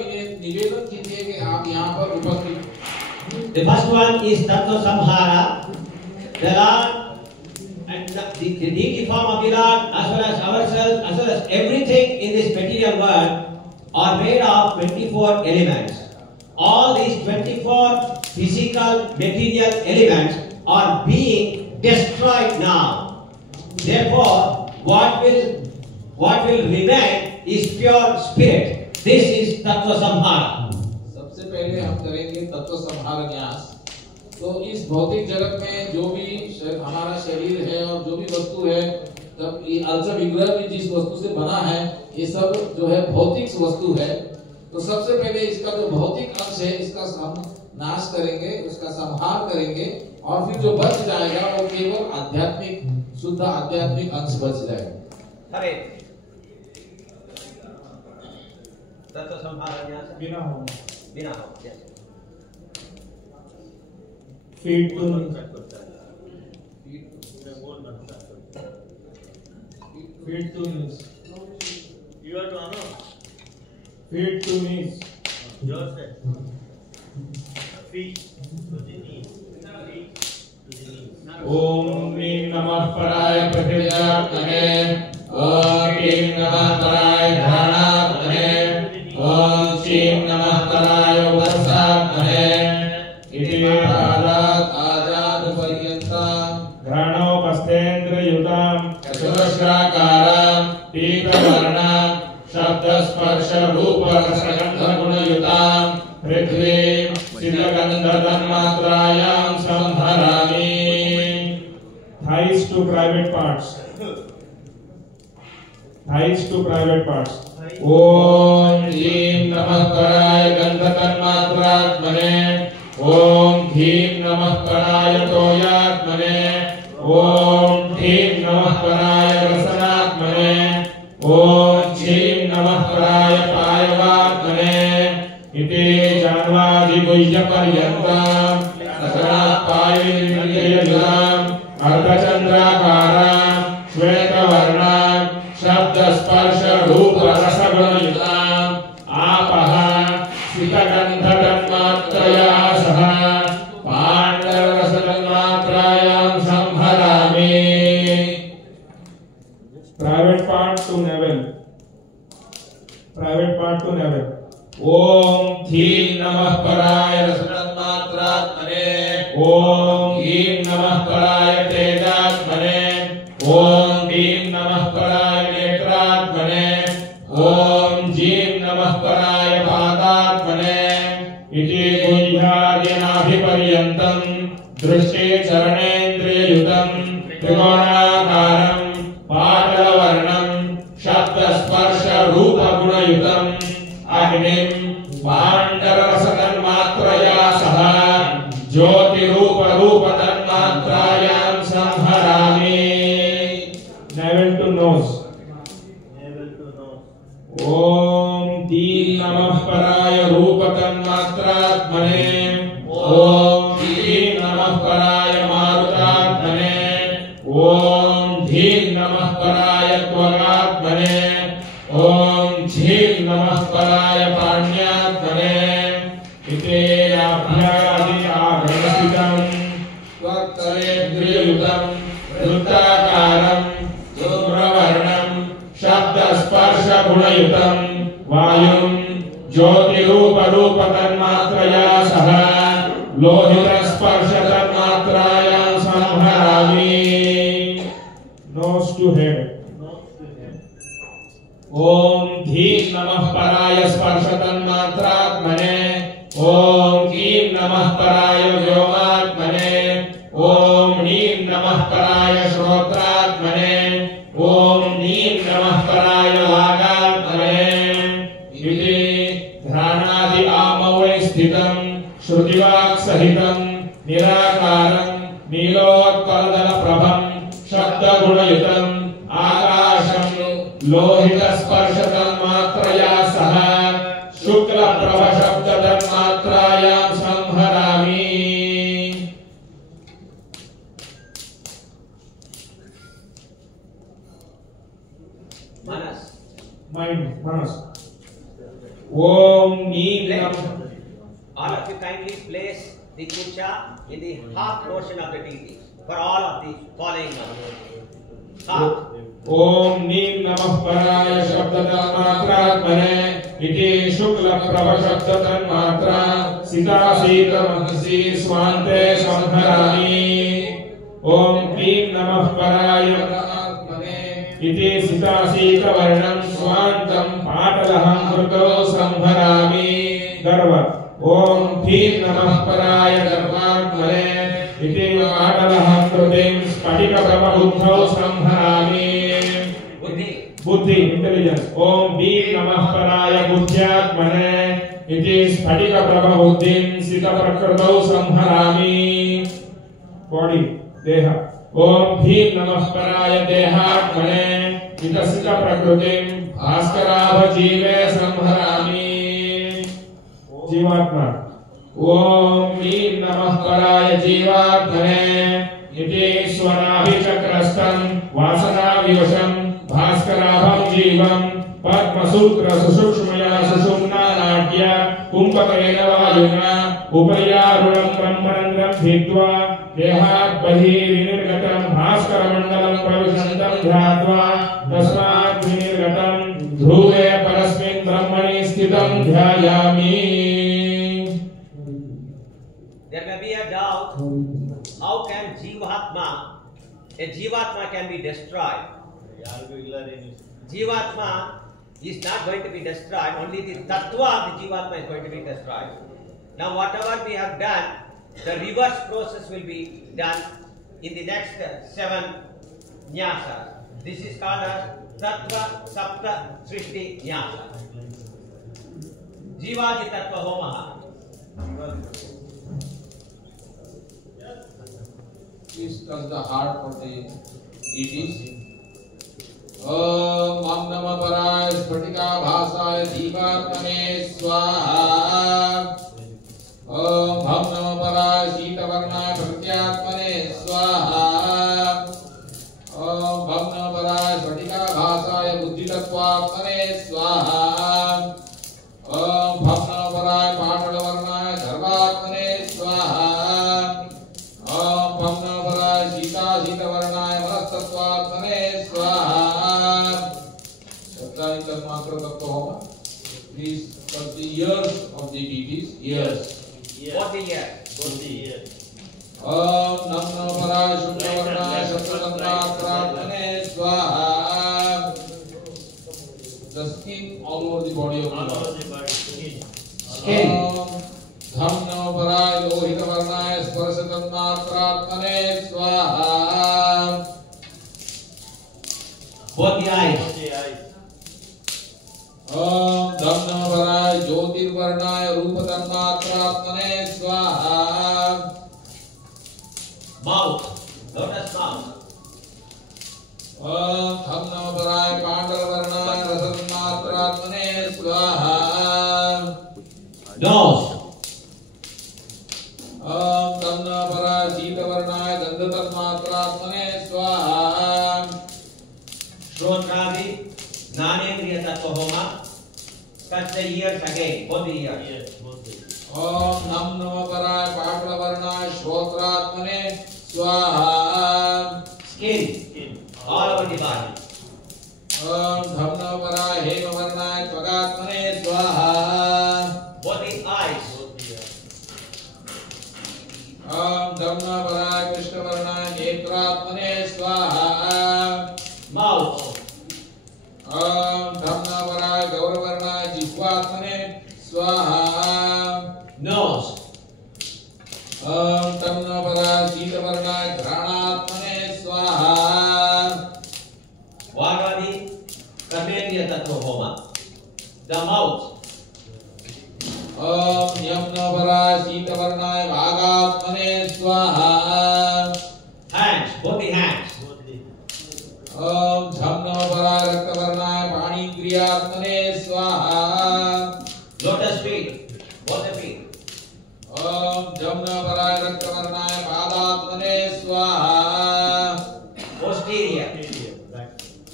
निवेदन कीजिए कि आप यहाँ पर उपस्थित। The first one is Tattva Samhara. The Lord and the deity form of the Lord, as well as ourselves, as well as everything in this material world, are made of 24 elements. All these 24 physical material elements are being destroyed now. Therefore, what will remain is pure spirit. This is Tattva Samhara. सबसे पहले हम करेंगे तत्व संहार न्यास। तो इस भौतिक जगत में जो भी हमारा शरीर है और जो भी वस्तु है, तब ये अर्च विग्रह भी जिस वस्तु से बना है, ये सब जो है भौतिक वस्तु है। तो सबसे पहले इसका जो भौतिक अंश है, इसका हम नाश करेंगे, उसका संहार करेंगे, और फिर जो बच जाएगा वो केवल आध्यात्मिक, शुद्ध आध्यात्मिक अंश बच जाएगा। हरे तत्व संहार न्यास बिना हो। Yes. Feet to knees. Feet to knees. You are to honor. Feet to knees. Yourself. Feet to the knees. Feet to the knees. Om Nim Namah Paraya Prithvivyatmane. Om Kim Namah Paraya Dhanatmane. Om Chim Namah Paraya Vasatmane. Iti Bharat Ajad Paryantam Granopasthendra Yutam Chatushakaram Pita Varnam Shabda Sparsha Rupa Rasagandha Guna Yutam Prithvi Siddhagandha Tanmatrayam Samharami. Thighs to private parts. Thighs to private parts. Om Dhim Namah Paraya Gandha Tanmatratmane. Om Dhim Namah Paraya Toyatmane. Om Dhim Namah Paraya Rasanatmane. Om Dhim Namah Paraya Payavatmane. Iti Janvadi Guyya Paryantam Sakara Payavindriyajam Ardhachandrakaram Shweta Varnam Shabda Sparsha Rupa Rasaguna Apaha Sitagandha Tanmatraya Saha Pandava Rasatanmatrayam Samharami. Private part to navel. Private part to navel. Om Dhim Namah Paraya Rasatanmatratmane. Om Dhim Namah Paraya Tejatmane. Om Dhim Namah Paraya Netratmane. Om Jim Namah Paraya Padatmane. Iti Guhyadinabhiparyantam Drishti Charanendriya Yutam Trigonakaram Patalavarnam Shabda Sparsha Rupa Guna Yutam Agnim Pandara Rasatanmatraya Saha Jyoti Rupa Rupa Tanmatrayam Samharami. Navel to nose. Navel to nose. Om Dhim Namah Paraya Rupa Tanmatratmane. Om Dhim Namah Paraya Marutatmane. Om Dhim Namah Paraya Tvagatmane. Om Dhim Namah Paraya Panyatmane. तवेन्द्रिययुतं वृत्ताकारं धूम्रवर्णं शब्दस्पर्शगुणयुतं वायुं ज्योतिरूपरूपतन्मात्रया सह लोहितस्पर्शतन्मात्रायां संहरामि। Nose to head. ओम धीं नमः पराय स्पर्शतन्मात्रात्मने। ओम कीं नमः पराय व्योमात्मने। ओम नीं नमः पराय श्रोत्रात्मने। ओम नीं नमः पराय वागात्मने। इति ध्यानादि आमवै स्थितं श्रुतिवाक् सहितं निराकारं नीलोत्पलदलप्रभं शब्दगुणयुतं आकाशं लोहितस्पर्शतन्मात्रया सह शुक्लप्रभशब्दतन्मात्रायां संहरामि। Manas. Mind, manas. Om Neem Namaः. All of you kindly place the kucha in the half portion of the deity for all of the following numbers. Half. ओम नीम नमः पराय शब्दतन्मात्रात्मने इति शुक्लप्रभशब्दतन्मात्रा सितासीतमहसि स्वान्ते संहरामि। ओम क्लीं नमः पराय इति सितासीतवर्णं स्वान्तं पाटलहं कृतो संहरामि। गर्व। ओम क्लीं नमः पराय गर्वात्मने इति पाटलहं कृतिं स्फटिकप्रभबुद्धौ संहरामि। बुद्धि इंटेलिजेंस। ओम बीं नमः पराय बुद्ध्यात्मने इति स्फटिकप्रभबुद्धिं सितप्रकृतौ संहरामि। बॉडी देह। ओम भीं नमः पराय देहात्मने इति सितप्रकृतिं भास्कराभजीवे संहरामि। जीवात्मा। ओम नीं नमः पराय जीवात्मने इति स्वनाभिचक्रस्थं वासनाविवशं भास्कराभं जीवं पद्मसूत्र सुसूक्ष्मया सुषुम्ना नाट्य कुम्भकेन वायुना उपर्यारुणं ब्रह्मरन्ध्रं भित्वा देहात् बहिः विनिर्गतं भास्करमण्डलं प्रविशन्तं ध्यात्वा तस्मात् विनिर्गतं ध्रुवे परस्मिन् ब्रह्मणि स्थितं ध्यायामि। There may be a doubt, how can a Jivatma can be destroyed? Jivatma is not going to be destroyed, only the Tattva of the Jivatma is going to be destroyed. Now whatever we have done, the reverse process will be done in the next 7 Nyasas. This is called as Tattva Sapta Srishti Nyasa. Jivadi Tattva Homaha. Please touch the heart of the deities. Om Mam Namah Paraya Spatika Bhasaya Jivatmane Swaha. Om Mam Namah Paraya Sita Varnaya Pratyatmane Swaha. Om Mam Namah Paraya Spatika Bhasaya Buddhi Tattvatmane Swaha. Om Mam Namah Paraya Patala Varnaya Dharvatmane Swaha. Om Mam Namah Paraya Sita Sita Varnaya Manasthatvatmane Swaha. Sattva Tanmatra Tattva Homa. Please touch the ears of the deities. Ears. What the year? Om Nam Namah Paraya Shukla Varnaya Sattva Tanmatra Swaha. The skin all over the body of the Lord. Skin. Dham Namah Paraya Lohita Varnaya Sparsa Tanmatra Swaha. Both the eyes. Om Dham Namah Paraya Jyotir Varnaya Rupa Tanmatra Swaha. Mouth. Lotus mouth. Om Dham Namah Paraya Pandala Varnaya Rasa Tanmatra Swaha. Nose. Om Dham Namah Paraya Sita Varnaya Gandha Tanmatra Swaha. Shrotradi. Gnanendriya Tattva Homa. Touch the ears again. Both the ears. ओम नम नमः पराय पाटलवर्णाय श्रोत्रात्मने स्वाहा Skin. All over the body. ओम धम नमः पराय हेमवर्णाय त्वगात्मने स्वाहा Both the eyes. ओम धम नमः पराय कृष्णवर्णाय नेत्रात्मने स्वाहा Mouth. ओम धम नमः पराय गौरवर्णाय जिह्वात्मने स्वाहा Nose. ओम धम नमः पराय शीतवर्णाय घ्राणात्मने स्वाहा What are the Karmendriya Tattva Homa? The mouth. ओम यम नमः पराय शीतवर्णाय वागात्मने स्वाहा Hands. Both the hands. ओम झम नमः पराय रक्तवर्णाय पाणिग्रियात्मने स्वाहा Lotus feet. Both the feet. ओम झम नमः पराय रक्तवर्णाय पादात्मने स्वाहा Posterior.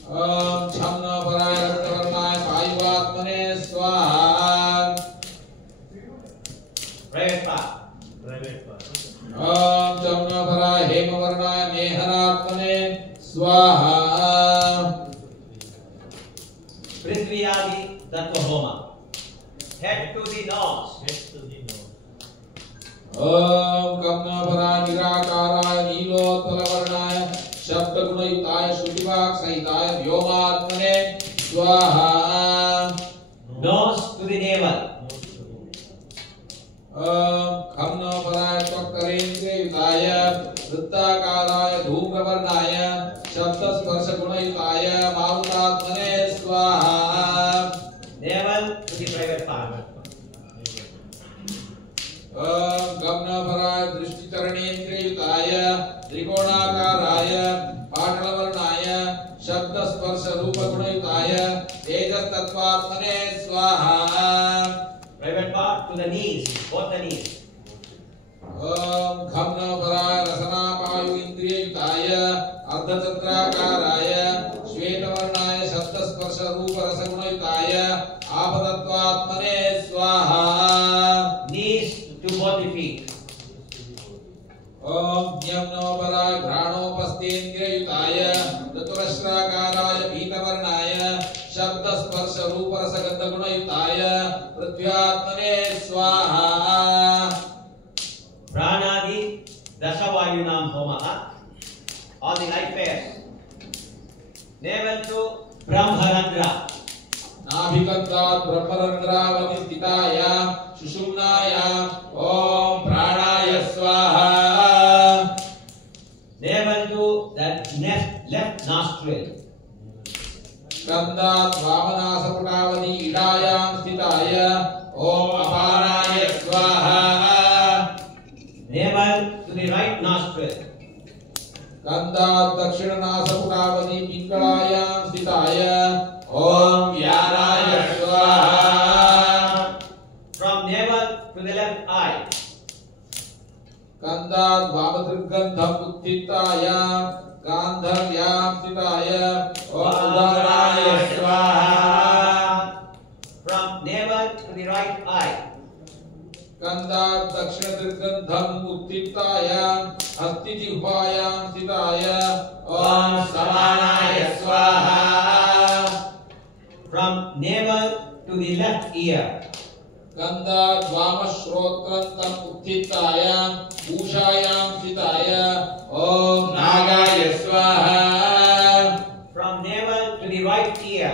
ओम झम नमः पराय रक्तवर्णाय पायुवात्मने स्वाहा Private part. ओम झम नमः पराय हेमवर्णाय मेहरात्मने स्वाहा Prithvi Adi Tattva Homa. Head to the nose. ओम कम नमः पराय निराकाराय नीलोत्पलवर्णाय शब्दगुणयुक्ताय श्रुतिवाक् सहिताय व्योमात्मने स्वाहा Nose to the navel. ओम कम नमः पराय त्वक्करेन्द्रिययुक्ताय वृत्ताकाराय धूम्रवर्णाय शब्दस्पर्शगुणयुक्ताय मारुतात्मने स्वाहा Navel to the private part. ओम कम नमः पराय दृष्टिचरणेन्द्रिययुक्ताय त्रिकोणाकाराय पाटलवर्णाय शब्दस्पर्शरूपगुणयुक्ताय तेजस्तत्त्वात्मने स्वाहा Private part to the knees. Both the knees. ओम खम नमः पराय रसनापायु इंद्रिययुक्ताय अर्धचंद्राकाराय श्वेतवर्णाय शब्दस्पर्शरूपरसगुणयुक्ताय आपदत्वात्मने स्वाहा Knees to both the feet. ओम ज्ञम नमः पराय घ्राणोपस्थेन्द्रिययुक्ताय चतुरस्राकाराय पीतवर्णाय शब्दस्पर्शरूपरसगन्धगुणयुक्ताय पृथ्व्यात्मने स्वाहा Pranadi Dasavayunam Homaha. All the life pairs. Navel to Brahmarandra. नाभिकन्तात् ब्रह्मरन्ध्रावति स्थिताय सुषुम्नाय ओम प्राणाय स्वाहा Navel to the left nostril. स्कन्दात् वामनासपुटावति इडायां स्थिताय ओम अपानाय स्वाहा Navel to the right nostril. स्कन्दात् दक्षिणनासपुटावति पिङ्गलायां स्थिताय ओम व्यानाय स्वाहा From navel to the left eye. स्कन्दात् वामदृग्गन्धम् उत्थिताय गान्धर्व्यां स्थिताय ओम उदाराय स्वाहा From navel to the right eye. स्कन्दात् दक्षिणदृग्गन्धम् उत्थिताय हस्तिजिह्वायां स्थिताय ओम समानाय स्वाहा From navel to the left ear. स्कन्दात् वामश्रोत्रन्तम् उत्थिताय पूषायां स्थिताय ओम नागाय स्वाहा From navel to the right ear.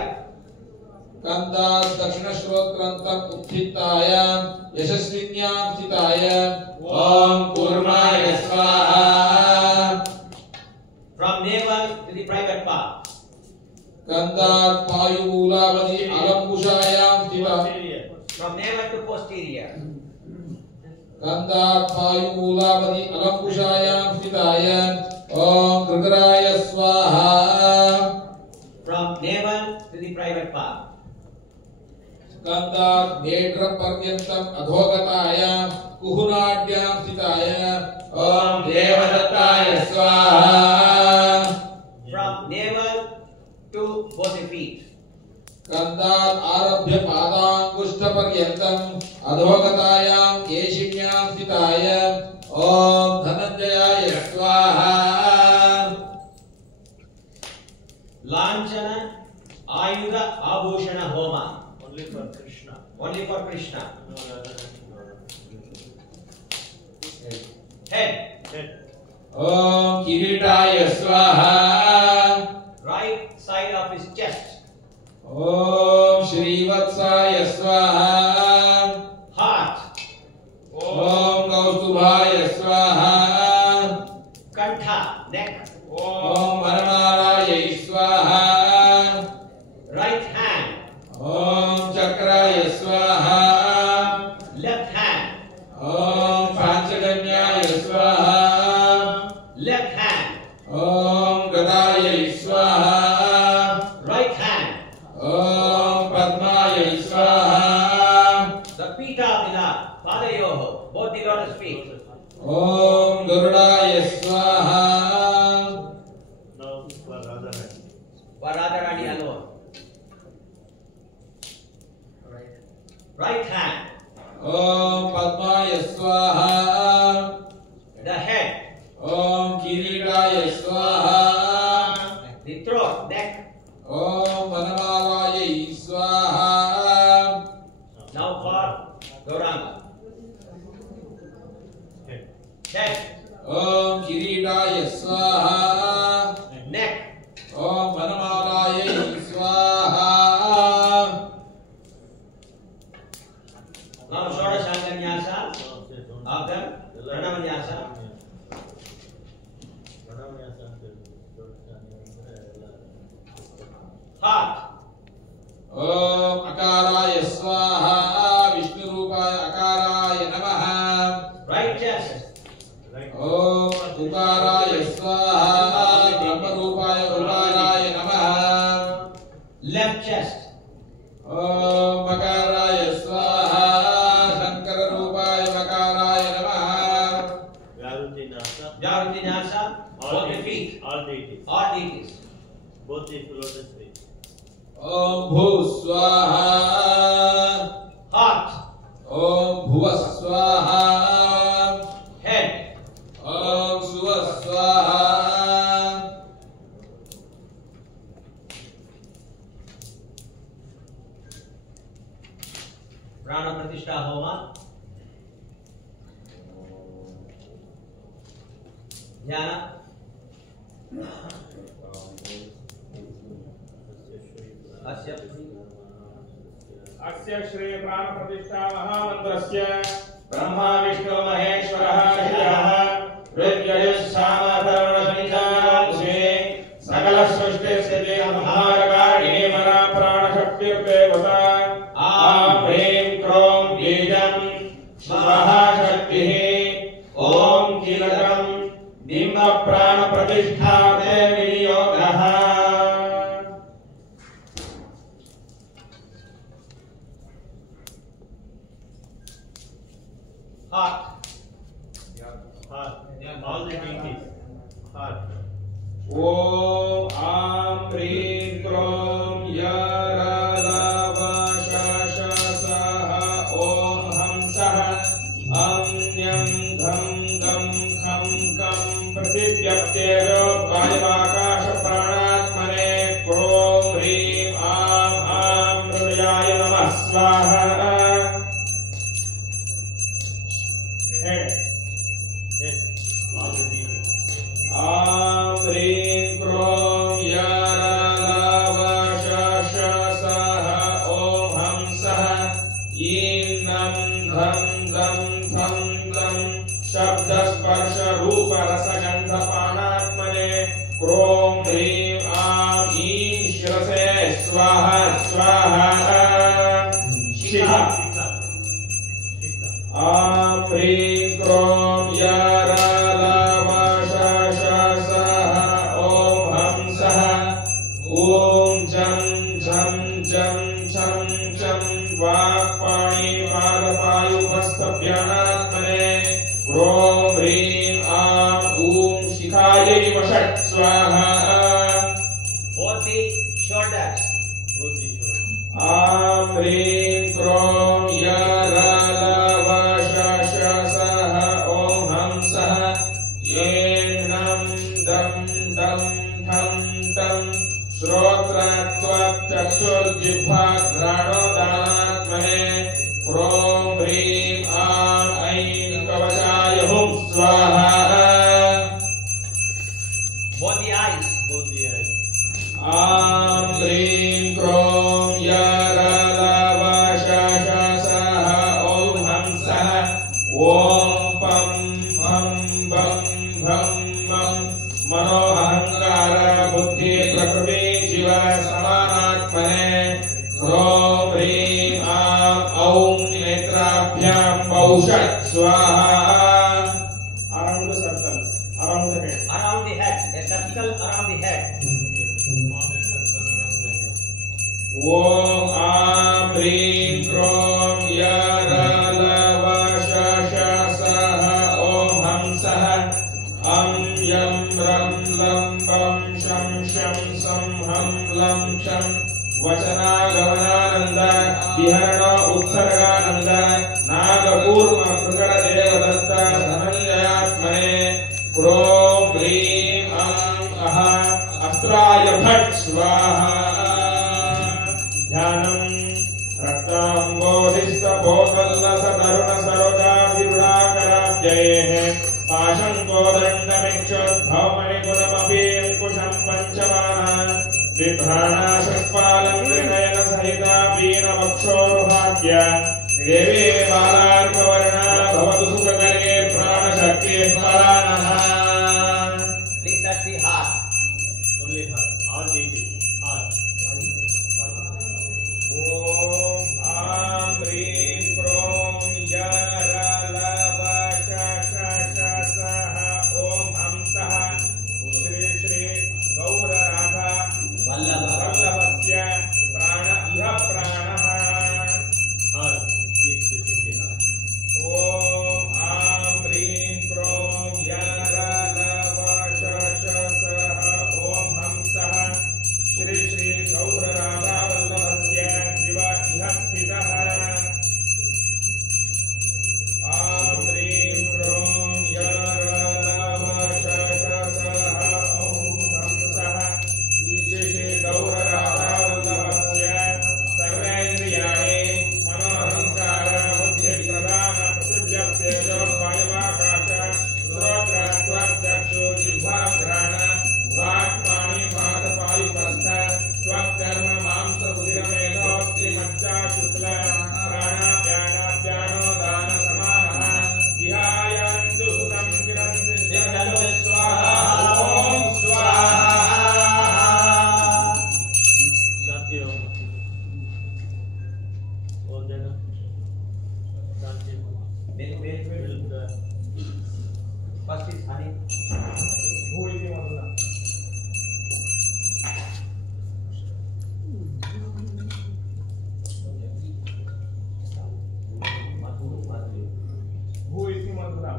स्कन्दात् दक्षिणश्रोत्रन्तम् उत्थिताय यशस्विन्यां स्थिताय ओम कूर्माय स्वाहा From navel to the private part. स्कन्दात् पायुमूलावधि अलम्बुषायां स्थिताय From navel to posterior. स्कन्दात् पायुमूलावधि अलम्बुषायां स्थिताय ओम कृगराय स्वाहा From navel to the private part. स्कन्दात् नेत्रपर्यन्तम् अधोगताय कुहुनाड्यां स्थिताय ओम देवदत्ताय स्वाहा From navel to both the feet. स्कन्दात् आरभ्य पादाङ्गुष्ठपर्यन्तम् अधोगतायां स्वाहा लांछन आयुध आभूषण home Only for Krishna. only for Krishna. No other Head. Head. ओम किरीटाय स्वाहा Right side of his chest. ओम श्रीवत्साय स्वाहा Heart. ओम कौस्तुभाय स्वाहा Kantha. Neck. ओम वरमालाय स्वाहा Right hand. ओम चक्राय स्वाहा Left hand. ओम पांचजन्याय स्वाहा Left hand. ओम गदाय स्वाहा Right hand. ओम पद्माय स्वाहा The feet of the Lord. Padayoho. Both the lotus feet. ओम गरुडाय स्वाहा Now for Radharani. For Radharani alone. Right hand. ओम पद्माय स्वाहा The head. ओम किरीटाय स्वाहा The throat. Neck. ओम वनमालाय स्वाहा Now for Gauranga. Head. Head. ओम किरीटाय स्वाहा Neck. ओम वनमालाय स्वाहा Now Shodashanganyasa. After Pranamanyasa. Heart. ओम अकाराय स्वाहा विष्णु रूपाय अकाराय नमः Right chest. ओम उकाराय स्वाहा ब्रह्म रूपाय उकाराय नमः Left chest. ओम मकाराय स्वाहा शंकर रूपाय मकाराय नमः Jarutinasa. Both the feet. All deities. All deities. Both the lotus feet. ओम भू स्वाहा Heart. ओम भुव स्वाहा Head. ओम सुव स्वाहा Prana Pratishtha Homa. Jnana. Asya. अस्य श्री प्राण प्रतिष्ठा महामंत्रस्य ब्रह्मा विष्णु महेश्वरः शिवः ऋग्यजुस्सामधर्मशनिचांसे सकल सृष्टि स्थिति संहारकारिणे मना प्राणशक्तिर्देवता आं ह्रीं क्रों बीजं स्वाहा शक्तिः ॐ कीलकं बिम्ब प्राण प्रतिष्ठाते विनियोगः Heart. Heart. All the deities. Heart. ओम आं ह्रीं क्रों यरलवशशसः ॐ हंसः अन्यं घं गं खं कं पृथिव्यप्तेरो वायुवाकाशप्राणात्मने क्रों ह्रीं आं हृदयाय नमः स्वाहा Head. Head. All the deities. आं ह्रीं क्रों यरलवशशसः ॐ हंसः ईं नं धं दं थं तं शब्दस्पर्शरूपरसगन्धपाणात्मने क्रों ह्रीं आं ईं शिरसे स्वाहा स्वाहा शिखा आं ह्रीं क्रों यरलवशशसः ॐ हंसः ॐ जं झं जं छं चं वाक्पाणिपादपायुपस्थभ्यानात्मने क्रों ह्रीं आं ॐ शिखायै वषट् स्वाहा Both the shoulders. Both the shoulders. आं ह्रीं क्रों यरलवशशसः ॐ हंसः येन दं दं ठं तं श्रोत्रत्वचक्षुर्जिह्वा घ्राणोदानात्मने ह्रों ह्रीं आं ऐं कवचाय हुं स्वाहा Both the eyes. आं ह्रीं क्रों यरलवशशसः ॐ हंसः ॐ पं भं भं भं मं मनोऽहङ्कार बुद्धि प्रकृति जीव समानात्मने ह्रों ह्रीं आं औं नेत्राभ्यां पौषट् स्वाहा around the circle around the head Around the head. A circle around the head. Om Am ह्रीं क्रों यरलवशशसः ॐ हंसः अं यं रं लं बं शं शं सं हं लं क्षं वचनागमनानन्द विहरण उत्सर्गानन्द नागकूर्म कृकटदेवदत्त धनञ्जयात्मने क्रों ह्रीं अं अः अस्त्राय फट् स्वाहा ध्यानं रक्ताम्बोधिस्तपोतल्लसतरुणसरोजाभिरुडाकराब्जयेः पाशं कोदण्डमिक्षोद्भवमणिकुलमपि अङ्कुशं पञ्चबाणान् बिभ्राणाशक्पालं त्रिनयनसहिता वीरवक्षोरुहाद्य देवी बालार्कवर्णा भवतु सुखकरे प्राणशक्तिः परानः Please touch the heart. Only heart. All deity. Heart. Om Am ह्रीं क्रों यरलवशशसः ॐ हंसः श्री श्री गौरराधा वल्लभस्य प्राण इह प्राणः Heart. Keep touching the heart. Om Am ह्रीं क्रों यरलवशशसः ॐ हंसः श्री श्री गौरराधा वल्लभस्य शिव इह स्थितः आं ह्रीं क्रों यरलवशशसः ॐ हंसः श्री श्री गौरराधा वल्लभस्य सर्वेन्द्रियाणि मनोऽहङ्कार बुद्धिप्रधान पृथिव्यप्तेजो वायुवाकाश श्रोत्रत्वचक्षु जिह्वा घ्राण वाक्पाणि पादपायुपस्थ त्वक्कर्म मांस उदिरमेधोऽस्त्रिमज्जा शुक्ल प्राणाप्यानाप्यानो दान समानः इहायन्तु सुतं किरन्ति स्वाहा ॐ स्वाहा Shanti Om. All that. Shanti Om. Wait. First is honey. भू इति मधुना भू इति मधुना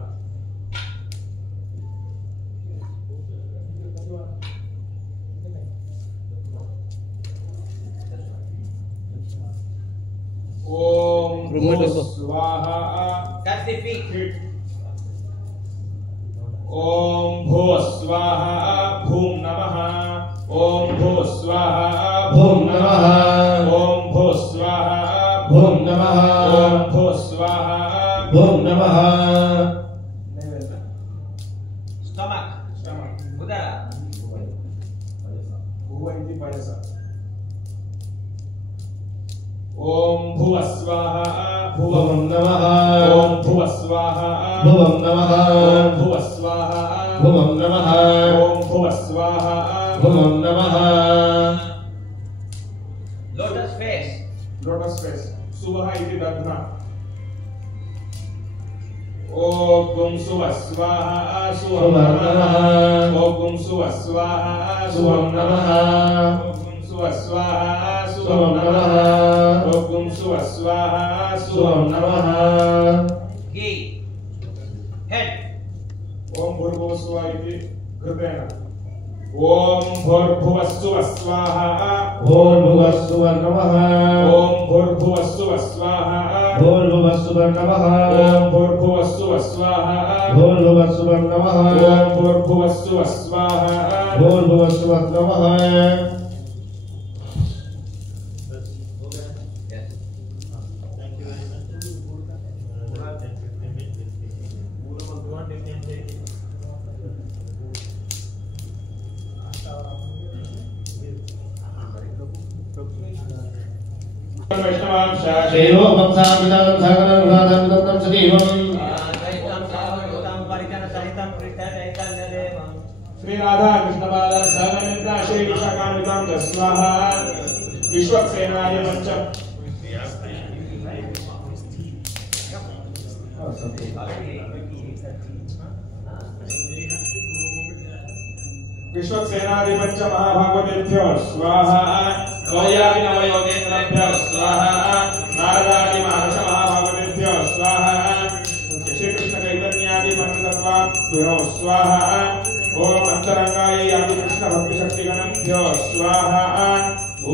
ओम स्वाहा Touch the feet. ओम भो स्वाहा भूम नमः ओम भो स्वाहा भूम नमः ओम भो स्वाहा भूम नमः ओम भो स्वाहा भूम नमः Stomach. Udara. ओम भुव स्वाहा भुवं नमः ओम भुव स्वाहा भुवं नमः ओम भुव स्वाहा भुवं नमः ओम भुव स्वाहा भुवं नमः Lotus face. लोटस फेस सुवह इति दध्ना ओम गुम सुव स्वाहा सुवं नमः ओम गुम सुव स्वाहा सुवं नमः ओम गुम सुव स्वाहा सुवं नमः ओम गुम सुव स्वाहा सुवं नमः Ghee. Head. ओम भूर्भुवः स्वः इति कृतेन ओम भूर्भुवस्सुवः स्वाहा भूर्भुवस्सुवः नमः ओम भूर्भुवस्सुवः स्वाहा भूर्भुवस्सुवः नमः ओम भूर्भुवस्सुवः स्वाहा भूर्भुवस्सुवः नमः ओम भूर्भुवस्सुवः स्वाहा भूर्भुवस्सुवः नमः श्रीरूपं सामितं सकलं गुणाधर्मितं सजीवं श्री राधा कृष्ण बाला सहनमिता श्री विशाखान्वितं च स्वाहा विश्वक्सेनाय पंच विश्वक्सेनाधिपञ्च महाभागवतेभ्यो स्वाहा गौयादि नवयोगेन्द्रेभ्यो स्वाहा नारदादि महर्षि महाभागवतेभ्यो स्वाहा श्री कृष्ण चैतन्यादि पंचतत्त्वाभ्यो स्वाहा ओम अंतरंगाय आदि कृष्ण भक्ति शक्ति गणभ्यो स्वाहा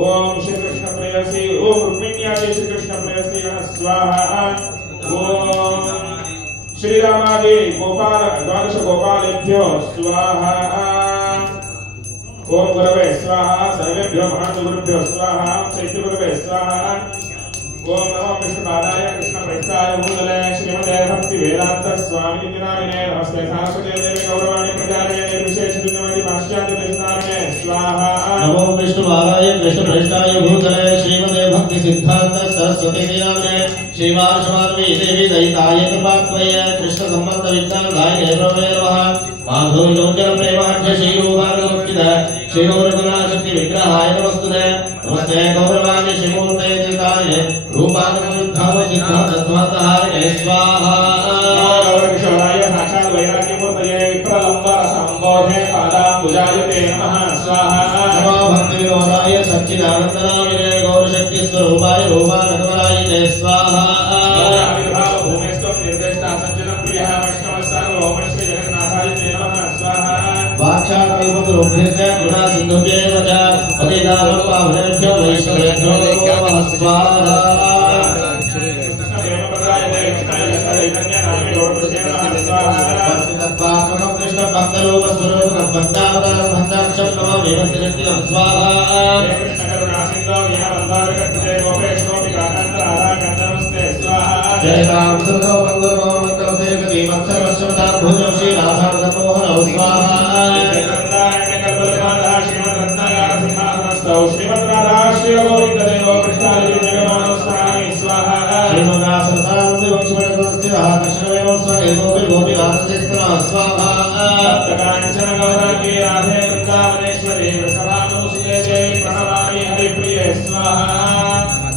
ओम श्री कृष्ण प्रेयसी ओम रुक्मिणी आदि श्री कृष्ण प्रेयसी गण स्वाहा ओम श्री रामादि गोपाल द्वादश गोपालेभ्यो स्वाहा ओम गुरवे स्वाहा सर्वेभ्यो महागुरुभ्यो स्वाहा चैत्यगुरवे स्वाहा ओम नमो विष्णुपादाय कृष्णप्रेष्ठाय भूतले श्रीमते भक्ति वेदांत स्वामी नामिने नमस्ते सरस्वती देवी गौरवाणी प्रचारिणे निर्विशेष शून्यवादी पाश्चात्य दर्शनामिने स्वाहा नमो विष्णुपादाय कृष्णप्रेष्ठाय भूतले श्रीमते भक्ति सिद्धांत सरस्वती नामिने श्रीवासवामी देवी दयिताय कृपात्वय कृष्ण संबंध विज्ञानदाय नमः माधुर्य लोचन प्रेमाढ्य श्रीरूपानुमुक्तिद श्रीगौरगुणाशक्ति विग्रहाय नमस्तुते नमस्ते गौरवाणी श्रीमूर्ते चिताय रूपानुमुद्धाव सिद्धान्तत्वतहाय स्वाहा गौरकिशोराय साक्षात् वैराग्यमूर्तये विप्रलम्बर संबोधे पादाम्बुजायते नमः स्वाहा नमो भक्तिविनोदाय सच्चिदानन्दनामिने गौरशक्ति स्वरूपाय रूपानन्दराय स्वाहा आविर्भाव भूमेस्त्वं निर्देष्टा सज्जनप्रियः वैष्णवः सार्वभौमः श्री जगन्नाथाय नमः स्वाहा वाक्षाकल्पतरुभ्यश्च गुणा सिन्धुभ्येव च पतितानं पावनेभ्यो वैष्णवेभ्यो नमः स्वाहा पतितत्वात्मकं कृष्ण भक्तरूप स्वरूप भक्तावतार भक्ताक्षं नमो विभक्तिरतिं स्वाहा जय राम सुनो मंगलमो मंगलते गति मत्सरवशवतार भुजं श्री राधा मनोहर स्वाहा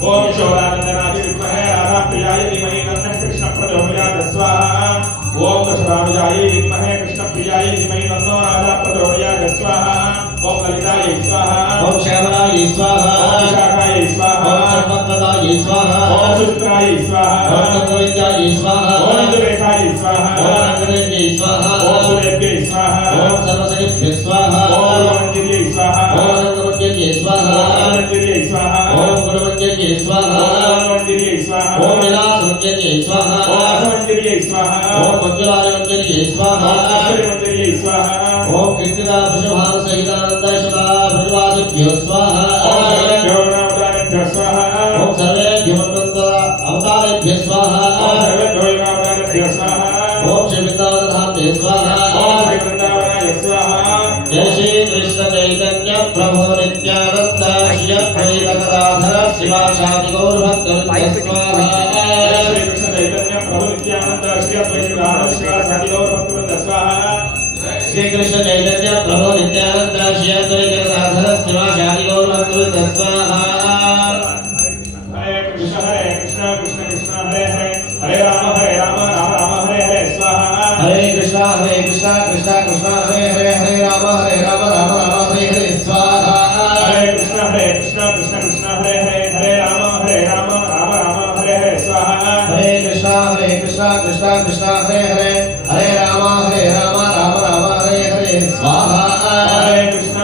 ओम शोरानंदनादि विद्महे आराप्रियाय धीमहि तन्नः कृष्ण प्रचोदयात् स्वाहा ओम दशरानुजाय विद्महे कृष्ण प्रियाय धीमहि तन्नो राधा प्रचोदयात् स्वाहा ओम ललिताय स्वाहा ओम श्यामलाय स्वाहा ओम विशाखाय स्वाहा ओम सर्वत्रदाय स्वाहा ओम सुचित्राय स्वाहा ओम नंदविद्याय स्वाहा ओम नंदरेखाय स्वाहा ओम नंददेव्यै स्वाहा ओम सुदेव्यै स्वाहा ओम सर्वसनिभ्ये स्वाहा ओम गुरुवन्द्यै स्वाहा ओम नंदवन्द्यै स्वाहा ओम नंदवन्द्यै स्वाहा ओम गुरुवन्द्यै स्वाहा ओम नंदवन्द्यै स्वाहा ओम विलासवन्द्यै स्वाहा ओम आसवन्द्यै स्वाहा ओम मंगलायवन्द्यै स्वाहा आश्चर्यवन्द्यै स्वाहा ओम कीर्तिदा वृषभान सहितानंद सदा भजवादिभ्यो स्वाहा ओम सर्वेभ्यो नमोदानेभ्यो स्वाहा ओम सर्वेभ्यो अवतारेभ्यो स्वाहा ओम सर्वेभ्यो नमोदानेभ्यो स्वाहा ओम श्री वृंदावनधामे स्वाहा ओम श्री वृंदावनाय स्वाहा जय श्री कृष्ण चैतन्य प्रभु नित्यानंद श्री अद्वैत गदाधर शिवासादि गौर भक्तवृंद स्वाहा श्री कृष्ण चैतन्य प्रभु नित्यानंद श्री अद्वैत गदाधर शिवासादि गौर भक्तवृंद स्वाहा श्री कृष्ण चैतन्य प्रभु नित्यानंद श्री अद्वैत गदाधर शिवासादि गौर भक्तवृंद स्वाहा हरे कृष्ण कृष्ण कृष्ण हरे हरे हरे राम राम राम हरे हरे स्वाहा हरे कृष्ण कृष्ण कृष्ण हरे हरे हरे राम राम राम हरे हरे स्वाहा हरे कृष्ण कृष्ण कृष्ण हरे हरे हरे राम राम राम हरे हरे स्वाहा हरे कृष्ण कृष्ण कृष्ण हरे हरे हरे राम राम राम हरे हरे स्वाहा हरे कृष्ण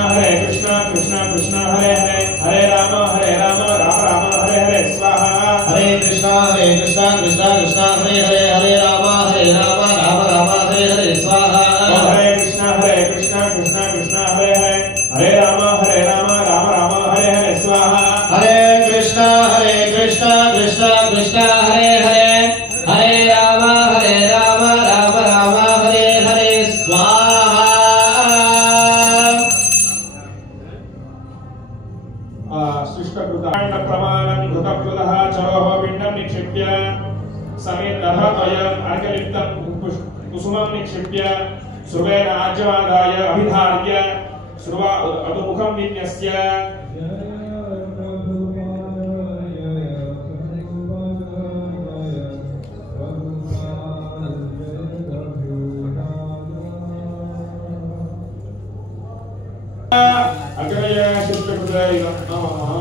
कृष्ण कृष्ण हरे हरे हरे राम राम राम हरे हरे स्वाहा हरे कृष्ण कृष्ण कृष्ण हरे हरे हरे राम राम राम हरे हरे स्वाहा शिष्टकृताण्ड प्रमाणं घृतप्लुतः चरोः पिण्डं निक्षिप्य समेतः त्वयम् अर्घलिप्तं कुसुमं निक्षिप्य सुर्वेण आज्यवादाय अभिधार्य श्रुवा अधुमुखं विन्यस्य अग्रय शिष्टकृताय नमः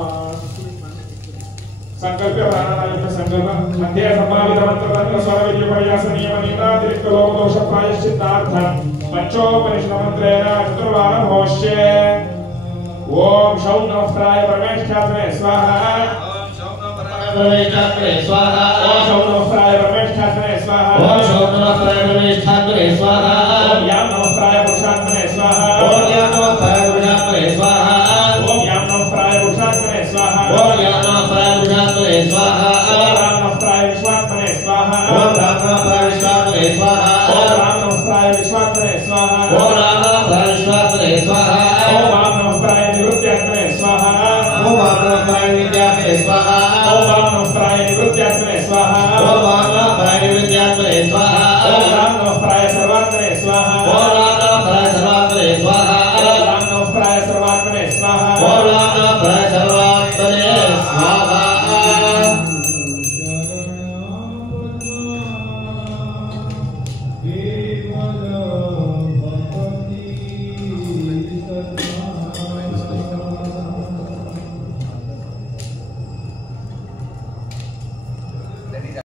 संकल्प प्राणायाम संकल्प मध्य संभावित मंत्र तंत्र स्वर विद्य प्रयास नियम नियमातिरिक्त लोक दोष प्रायश्चित्तार्थं पंचोपनिषद मंत्रेण चतुर्वार भोष्य ओम शौं नमस्त्राय परमेष्ठात्मने स्वाहा परमेष्ठात्मने स्वाहा ओम शौं नमस्त्राय परमेष्ठात्मने स्वाहा ओम शौं नमस्त्राय परमेष्ठात्मने स्वाहा ओम यां नमस्त्राय पुरुषात्मने स्वाहा ओम यां नमस्त्राय पुरुषात्मने स्वाहा ओम यां नमस्त्राय पुरुषात्मने स्वाहा ओम यां नमस्त्राय पुरुषात्मने स्वाहा ओम राम नमस्त्राय विश्वात्मने स्वाहा ओम राम नमस्त्राय विश्वात्मने स्वाहा ओम राम नमस्त्राय विश्वात्मने स्वाहा ओम राम नमस्त्राय विश्वात्मने स्वाहा